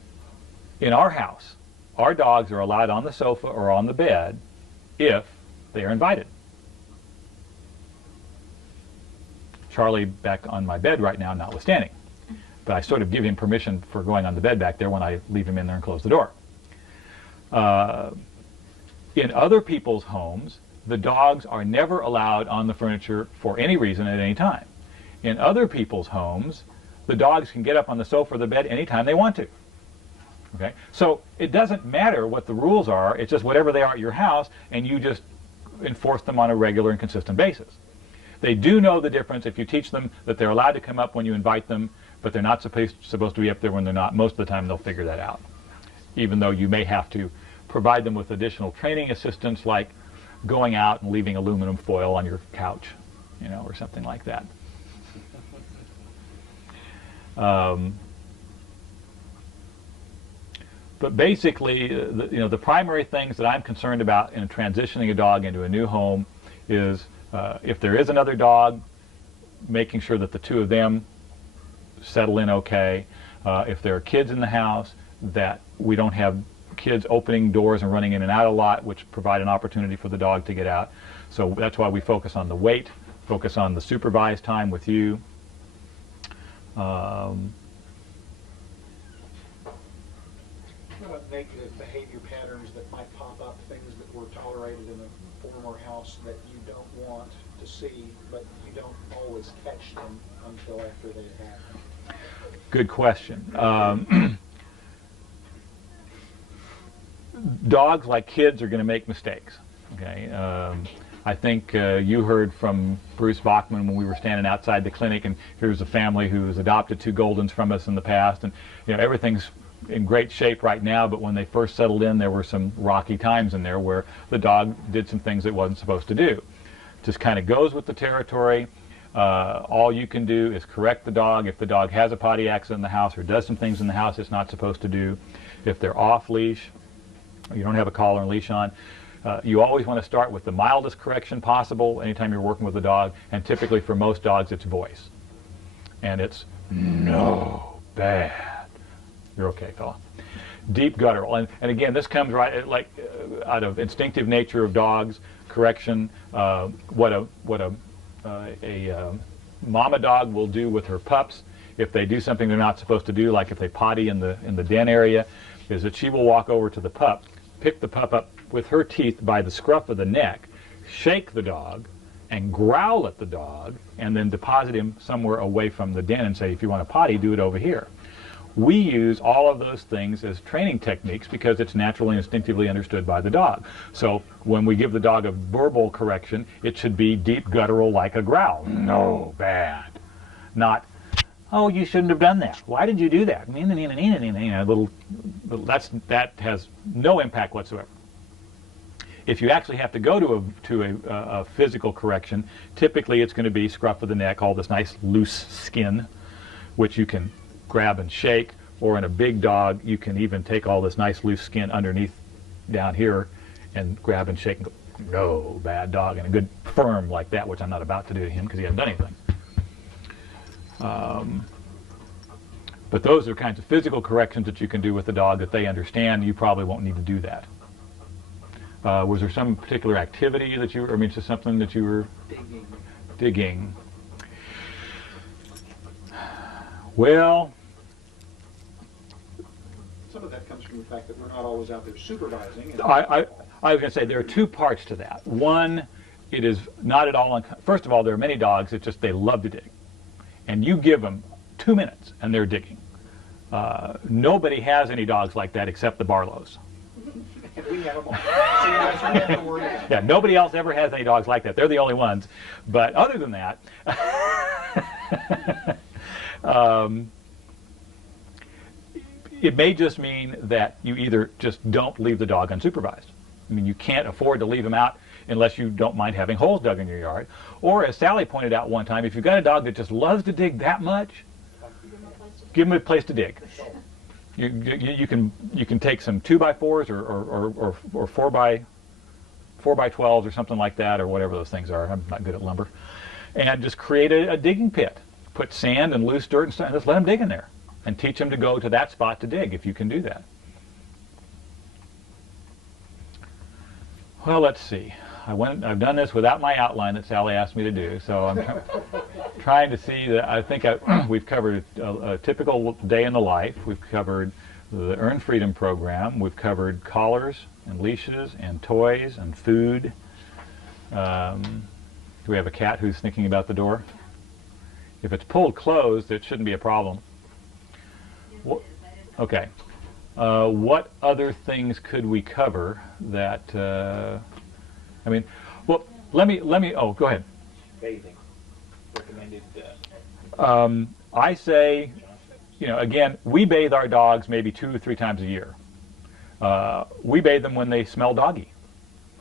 In our house, our dogs are allowed on the sofa or on the bed if they are invited. Charlie back on my bed right now, notwithstanding. But I sort of give him permission for going on the bed back there when I leave him in there and close the door. In other people's homes, the dogs are never allowed on the furniture for any reason at any time. In other people's homes, the dogs can get up on the sofa or the bed anytime they want to. Okay? So it doesn't matter what the rules are, it's just whatever they are at your house, and you just enforce them on a regular and consistent basis. They do know the difference if you teach them that they're allowed to come up when you invite them, but they're not supposed to be up there when they're not. Most of the time they'll figure that out, even though you may have to provide them with additional training assistance, like going out and leaving aluminum foil on your couch, you know, or something like that. But basically, the primary things that I'm concerned about in transitioning a dog into a new home is if there is another dog, making sure that the two of them settle in okay. If there are kids in the house, that we don't have kids opening doors and running in and out a lot, which provide an opportunity for the dog to get out. So that's why we focus on the wait, focus on the supervised time with you. What about negative behavior patterns that might pop up, things that were tolerated in a former house that you don't want to see, but you don't always catch them until after they happen? Good question. Dogs, like kids, are going to make mistakes. Okay. I think you heard from Bruce Bachman when we were standing outside the clinic, and here's a family who's adopted 2 Goldens from us in the past, and everything's in great shape right now, but when they first settled in, there were some rocky times in there where the dog did some things it wasn't supposed to do. Just kind of goes with the territory. All you can do is correct the dog if the dog has a potty accident in the house or does some things in the house it's not supposed to do. If they're off leash, or you don't have a collar and leash on, you always want to start with the mildest correction possible anytime you're working with a dog, and typically for most dogs it's voice. And it's, no, bad. You're okay, fella. Deep guttural. And again, this comes right out of instinctive nature of dogs, correction, what a mama dog will do with her pups if they do something they're not supposed to do, like if they potty in the den area, is that she will walk over to the pup, pick the pup up with her teeth by the scruff of the neck, shake the dog, and growl at the dog, and then deposit him somewhere away from the den and say, if you want to potty, do it over here. We use all of those things as training techniques because it's naturally and instinctively understood by the dog. So when we give the dog a verbal correction, it should be deep guttural like a growl. No, bad. Not, oh, you shouldn't have done that. Why did you do that? That has no impact whatsoever. If you actually have to go to a physical correction, typically it's going to be scruff of the neck, all this nice loose skin, which you can grab and shake, or in a big dog, you can even take all this nice loose skin underneath down here and grab and shake and go, no, bad dog, and a good firm like that, which I'm not about to do to him because he hasn't done anything. But those are kinds of physical corrections that you can do with the dog that they understand. You probably won't need to do that. Was there some particular activity that you, I mean, just something that you were digging? Well, Some of that comes from the fact that we're not always out there supervising. And I was going to say there are two parts to that. One, it is not at all, first of all, there are many dogs that just, they love to dig. And you give them 2 minutes and they're digging. Nobody has any dogs like that except the Barlows. and we have them all. So you guys don't have to worry about it. Yeah, nobody else ever has any dogs like that. They're the only ones. But other than that, it may just mean that you either just don't leave the dog unsupervised. I mean, you can't afford to leave him out unless you don't mind having holes dug in your yard. Or, as Sally pointed out one time, if you've got a dog that just loves to dig that much, give him a place to dig. You can take some 2x4s or 4x12s or something like that, or whatever those things are. I'm not good at lumber. And just create a digging pit. Put sand and loose dirt and stuff, and just let them dig in there. And teach them to go to that spot to dig, if you can do that. Well, let's see. I've done this without my outline that Sally asked me to do, so I'm trying to see that. I think we've covered a typical day in the life. We've covered the Earn Freedom program. We've covered collars and leashes and toys and food. Do we have a cat who's thinking about the door? If it's pulled closed, it shouldn't be a problem. Okay. What other things could we cover that, I mean, well, let me, oh, go ahead. Bathing. Recommended. I say, you know, again, we bathe our dogs maybe 2 or 3 times a year. We bathe them when they smell doggy.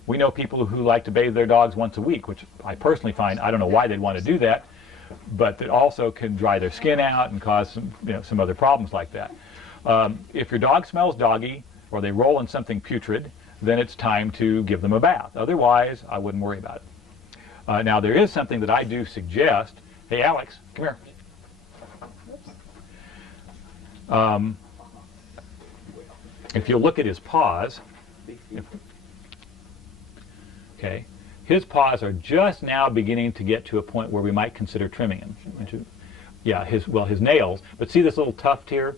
We know people who like to bathe their dogs once a week, which I personally find, I don't know why they'd want to do that, but it also can dry their skin out and cause some, you know, some other problems like that. If your dog smells doggy or they roll in something putrid, then it's time to give them a bath. Otherwise, I wouldn't worry about it. Now, there is something that I do suggest. Hey, Alex, come here. If you look at his paws, okay, his paws are just now beginning to get to a point where we might consider trimming him. Yeah, his nails. But see this little tuft here?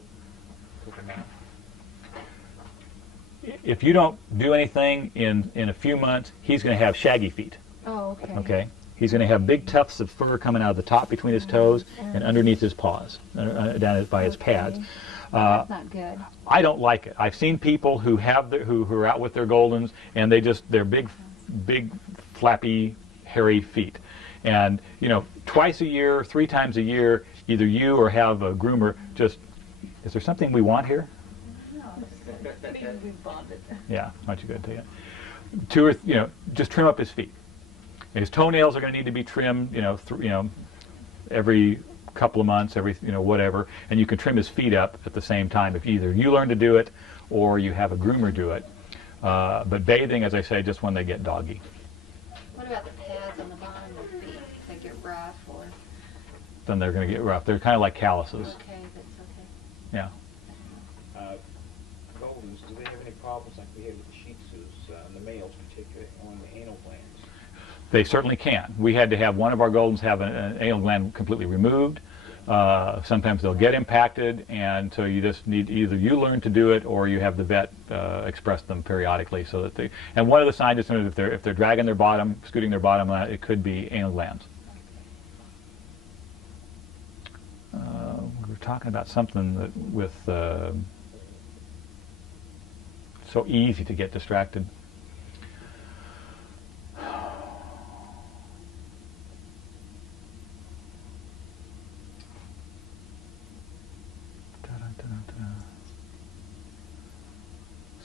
If you don't do anything in a few months, he's going to have shaggy feet. Oh, okay. Okay? He's going to have big tufts of fur coming out of the top between his toes and underneath his paws, down by his pads. That's not good. I don't like it. I've seen people who have who are out with their Goldens, and they're big, flappy, hairy feet. And, you know, twice a year, 3 times a year, either you or have a groomer just, is there something we want here? We bonded. Yeah, why don't you go ahead and take it? 2 or, just trim up his feet. His toenails are going to need to be trimmed, every couple of months, whatever, and you can trim his feet up at the same time if either you learn to do it or you have a groomer do it. But bathing, as I say, just when they get doggy. What about the pads on the bottom of the feet? If they get rough or... Then they're going to get rough. They're kind of like calluses. Okay, that's okay. Yeah. Goldens, do they have any problems like we had with the Shih Tzus, the males particularly, on the anal glands? They certainly can. We had to have one of our Goldens have an anal gland completely removed. Sometimes they'll get impacted, and so you just need either you learn to do it or you have the vet express them periodically so that they. And one of the signs is if they're dragging their bottom, scooting their bottom, it could be anal glands. We were talking about something that with so easy to get distracted.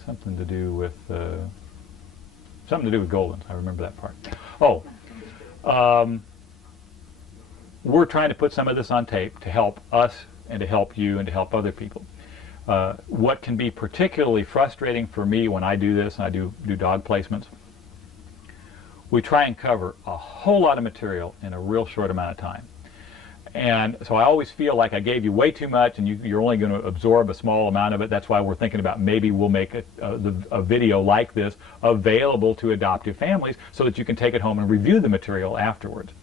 Something to do with Something to do with Goldens. I remember that part. Oh, we're trying to put some of this on tape to help us and to help you and to help other people. What can be particularly frustrating for me when I do this, and I do dog placements, we try and cover a whole lot of material in a real short amount of time. And so I always feel like I gave you way too much and you're only going to absorb a small amount of it. That's why we're thinking about maybe we'll make a video like this available to adoptive families so that you can take it home and review the material afterwards.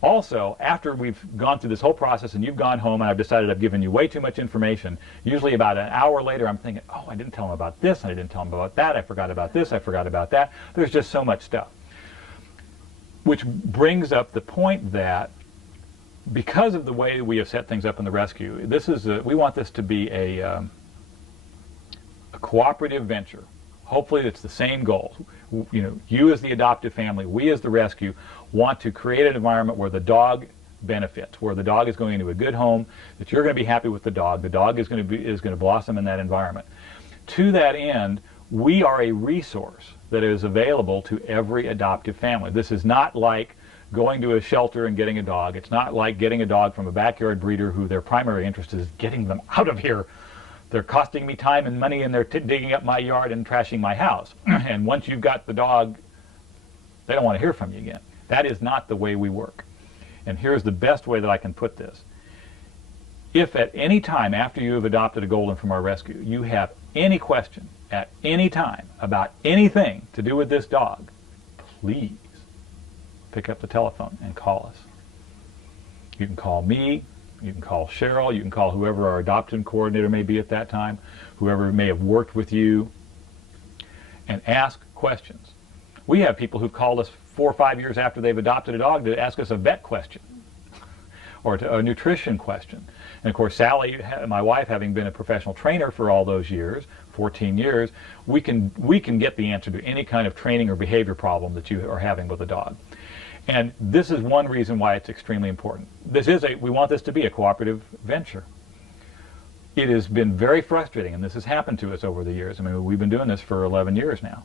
Also, after we've gone through this whole process and you've gone home and I've decided I've given you way too much information, usually about an hour later I'm thinking, oh, I didn't tell them about this, and I didn't tell them about that, I forgot about this, I forgot about that. There's just so much stuff. Which brings up the point that because of the way we have set things up in the rescue, we want this to be a cooperative venture. Hopefully it's the same goal. You know, you as the adoptive family, we as the rescue want to create an environment where the dog benefits, where the dog is going into a good home, that you're going to be happy with the dog is going to blossom in that environment. To that end, we are a resource that is available to every adoptive family. This is not like going to a shelter and getting a dog. It's not like getting a dog from a backyard breeder who their primary interest is getting them out of here. They're costing me time and money, and they're digging up my yard and trashing my house. And once you've got the dog, they don't want to hear from you again. That is not the way we work. And here's the best way that I can put this. If at any time after you have adopted a Golden from our rescue, you have any question at any time about anything to do with this dog, please pick up the telephone and call us. You can call me, you can call Cheryl, you can call whoever our adoption coordinator may be at that time, whoever may have worked with you, and ask questions. We have people who've called us 4 or 5 years after they've adopted a dog to ask us a vet question or a nutrition question. And of course, Sally, my wife, having been a professional trainer for all those years, 14 years, we can get the answer to any kind of training or behavior problem that you are having with a dog. And this is one reason why it's extremely important. We want this to be a cooperative venture. It has been very frustrating, and this has happened to us over the years. I mean, we've been doing this for 11 years now.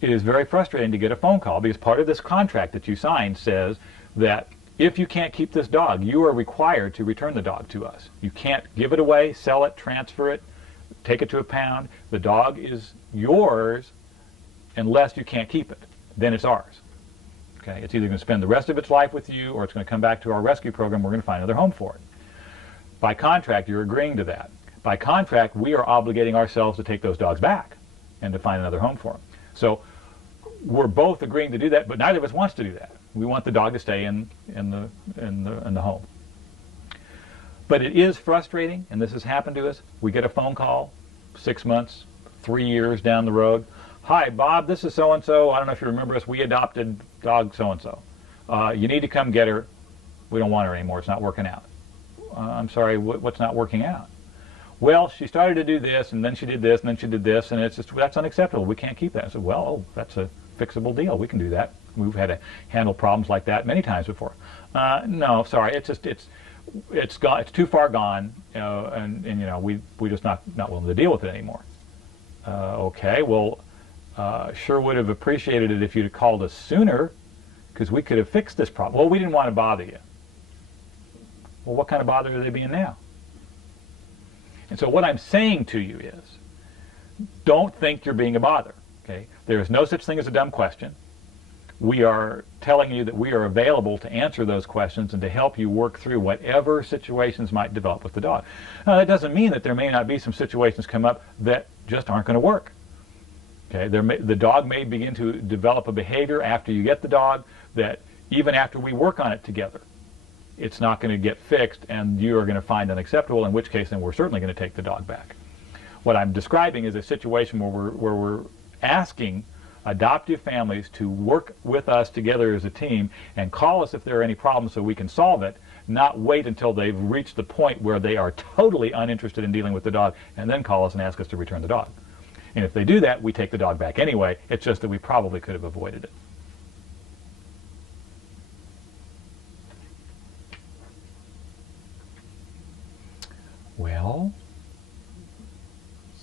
It is very frustrating to get a phone call because part of this contract that you signed says that if you can't keep this dog, you are required to return the dog to us. You can't give it away, sell it, transfer it, take it to a pound. The dog is yours unless you can't keep it. Then it's ours. Okay? It's either going to spend the rest of its life with you or it's going to come back to our rescue program. We're going to find another home for it. By contract, you're agreeing to that. By contract, we are obligating ourselves to take those dogs back and to find another home for them. So we're both agreeing to do that, but neither of us wants to do that. We want the dog to stay in the home. But it is frustrating, and this has happened to us. We get a phone call 6 months, 3 years down the road. Hi, Bob, this is so-and-so. I don't know if you remember us. We adopted dog so-and-so. You need to come get her. We don't want her anymore. It's not working out. I'm sorry, what's not working out? Well, she started to do this, and then she did this, and then she did this, and it's just, that's unacceptable. We can't keep that. I said, well, oh, that's a fixable deal. We can do that. We've had to handle problems like that many times before. No, sorry, it's gone. It's too far gone, and you know, we just not willing to deal with it anymore. Okay, well, sure would have appreciated it if you'd have called us sooner, because we could have fixed this problem. Well, we didn't want to bother you. Well, what kind of bother are they being now? And so what I'm saying to you is, don't think you're being a bother. Okay? There is no such thing as a dumb question. We are telling you that we are available to answer those questions and to help you work through whatever situations might develop with the dog. Now, that doesn't mean that there may not be some situations come up that just aren't going to work. Okay? The dog may begin to develop a behavior after you get the dog that even after we work on it together, it's not going to get fixed and you are going to find unacceptable, in which case then we're certainly going to take the dog back. What I'm describing is a situation where we're asking adoptive families to work with us together as a team and call us if there are any problems so we can solve it, not wait until they've reached the point where they are totally uninterested in dealing with the dog and then call us and ask us to return the dog. And if they do that, we take the dog back anyway. It's just that we probably could have avoided it. Well,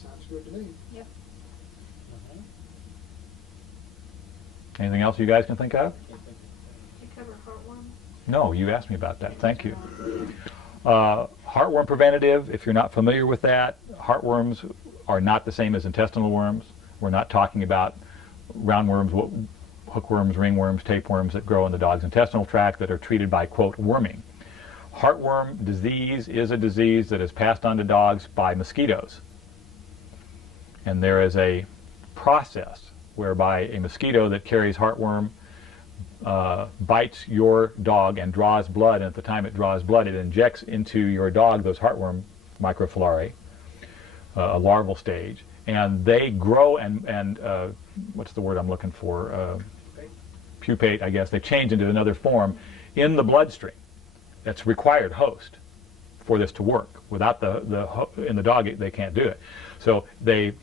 Sounds good to me. Yep. Anything else you guys can think of? Did you cover heartworm? No, you asked me about that. Thank you. Heartworm preventative, if you're not familiar with that, heartworms are not the same as intestinal worms. We're not talking about roundworms, hookworms, ringworms, tapeworms that grow in the dog's intestinal tract that are treated by, quote, worming. Heartworm disease is a disease that is passed on to dogs by mosquitoes. And there is a process whereby a mosquito that carries heartworm bites your dog and draws blood, and at the time it draws blood, it injects into your dog those heartworm microflora, a larval stage, and they grow and what's the word I'm looking for? Pupate, I guess. They change into another form in the bloodstream. That's required host for this to work. Without in the dog, they can't do it. So they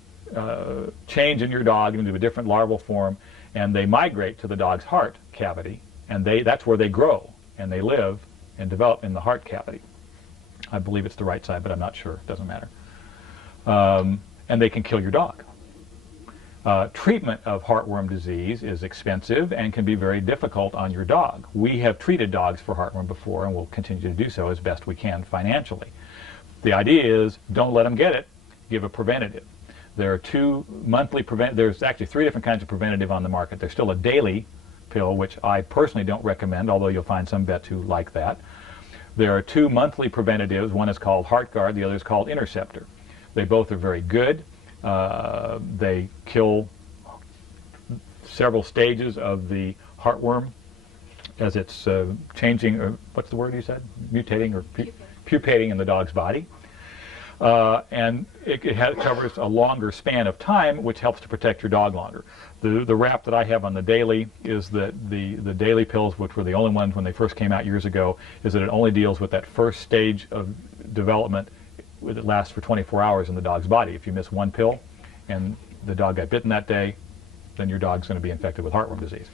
change in your dog into a different larval form, and they migrate to the dog's heart cavity, and that's where they grow, and they live and develop in the heart cavity. I believe it's the right side, but I'm not sure. It doesn't matter. And they can kill your dog. Treatment of heartworm disease is expensive and can be very difficult on your dog. We have treated dogs for heartworm before, and we'll continue to do so as best we can financially. The idea is don't let them get it. Give a preventative. There are there's actually 3 different kinds of preventative on the market. There's still a daily pill, which I personally don't recommend, although you'll find some vets who like that. There are 2 monthly preventatives. One is called HeartGuard, the other is called Interceptor. They both are very good. They kill several stages of the heartworm as it's changing, or what's the word you said? Mutating or pupating in the dog's body. And it covers a longer span of time, which helps to protect your dog longer. The wrap that I have on the daily is that the daily pills, which were the only ones when they first came out years ago, is that it only deals with that first stage of development that lasts for 24 hours in the dog's body. If you miss one pill and the dog got bitten that day, then your dog's going to be infected with heartworm disease.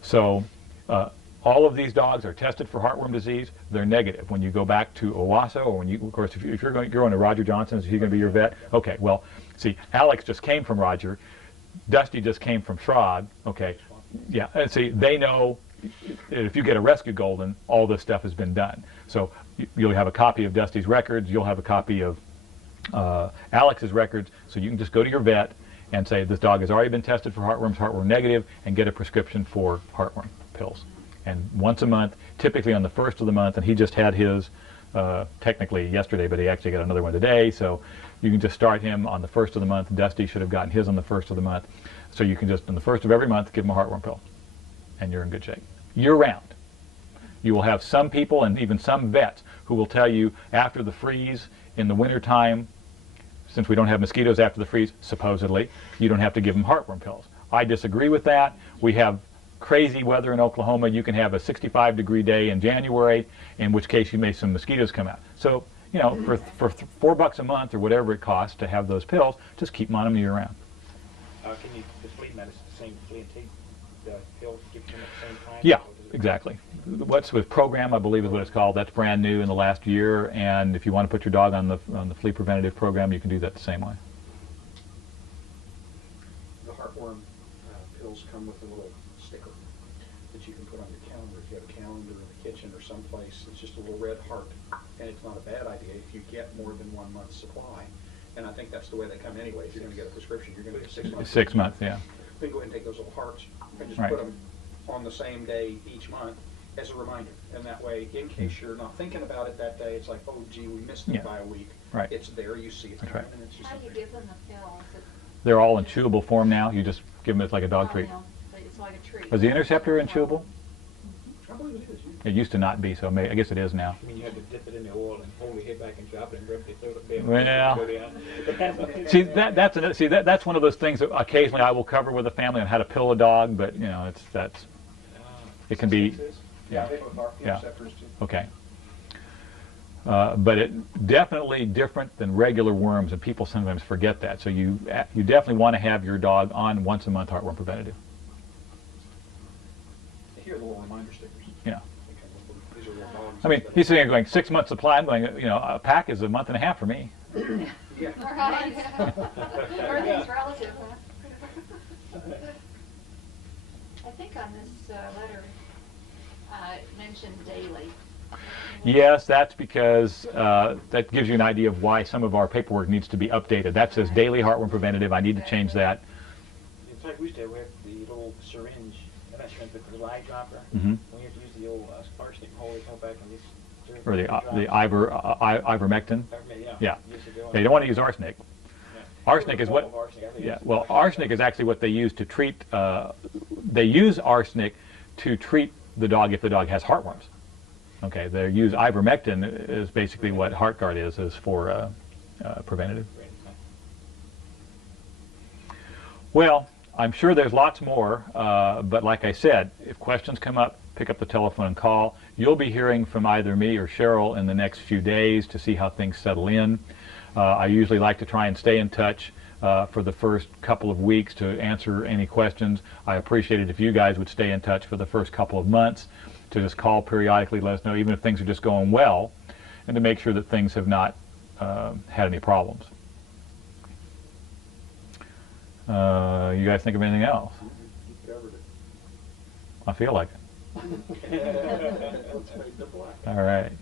So all of these dogs are tested for heartworm disease. They're negative. When you go back to Owasso, or when you, of course, if you're going to Roger Johnson, is he going to be your vet? Okay, well, see, Alex just came from Roger. Dusty just came from Shrog. Okay, yeah, and see, they know if you get a rescue golden, all this stuff has been done. So you'll have a copy of Dusty's records. You'll have a copy of Alex's records. So you can just go to your vet and say, this dog has already been tested for heartworms, heartworm negative, and get a prescription for heartworm pills. And once a month, typically on the first of the month, and he just had his technically yesterday, but he actually got another one today, so you can just start him on the first of the month. Dusty should have gotten his on the first of the month. So you can just, on the first of every month, give him a heartworm pill, and you're in good shape. Year-round. You will have some people, and even some vets, who will tell you after the freeze in the wintertime, since we don't have mosquitoes after the freeze, supposedly, you don't have to give them heartworm pills. I disagree with that. We have crazy weather in Oklahoma. You can have a 65-degree day in January, in which case you may some mosquitoes come out. So, you know, for $4 a month or whatever it costs to have those pills, just keep them on them year-round. Can you, the flea medicine, the same flea and tick pills, give them at the same time? Yeah, exactly. What's with program, I believe is what it's called. That's brand new in the last year, and if you want to put your dog on the flea preventative program, you can do that the same way. The heartworm pills come with a little sticker that you can put on your calendar. If you have a calendar in the kitchen or someplace, it's just a little red heart, and it's not a bad idea if you get more than 1 month's supply. And I think that's the way they come anyway. If you're going to get a prescription, you're going to get 6 months. 6 months, yeah. Then go ahead and take those little hearts and just Right. put them on the same day each month as a reminder. And that way, in case you're not thinking about it that day, it's like, oh, gee, we missed it Yeah. by a week. Right. It's there, you see it. That's right. And it's just How do you give them the pills? They're all in chewable form now. You just give them as like a dog treat. It's like a treat. Is the Interceptor in chewable? I believe it is. It used to not be, so I guess it is now. I mean, you have to dip it in the oil and hold your head back and drop it and rub it through the bed. Well, that's one of those things that occasionally I will cover with a family on how to pill a dog, but you know, it can be, Yeah, they both are. Yeah. Interceptors too. okay. But it definitely different than regular worms, and people sometimes forget that. So you definitely want to have your dog on once a month heartworm preventative. Here are the little reminder stickers. Yeah. These are little dogs. I mean, he's sitting there going 6 months supply. I'm going, you know, a pack is a month and a half for me. Yeah. Right. Everything's relative, huh? think on this letter, it mentioned daily. Yes, that's because that gives you an idea of why some of our paperwork needs to be updated. That says daily heartworm preventative. I need to change that. In fact, we used to have the little syringe, not syringe, but the eye dropper. Mhm. We have to use the old arsenic hole, they come back and just... Or the ivermectin. Yeah. Yeah. Years ago. Yeah, you don't want to use arsenic. Yeah. Arsenic is what... Yeah, well, arsenic is actually what they use to treat... they use arsenic to treat the dog if the dog has heartworms. Okay, they use ivermectin is basically what HeartGuard is for preventative. Well, I'm sure there's lots more, but like I said, if questions come up, pick up the telephone and call. You'll be hearing from either me or Cheryl in the next few days to see how things settle in. I usually like to try and stay in touch for the first couple of weeks to answer any questions. I appreciate it if you guys would stay in touch for the first couple of months to just call periodically, let us know even if things are just going well, and to make sure that things have not had any problems. You guys think of anything else? You covered it. I feel like it. Let's fade to black. All right.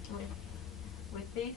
With these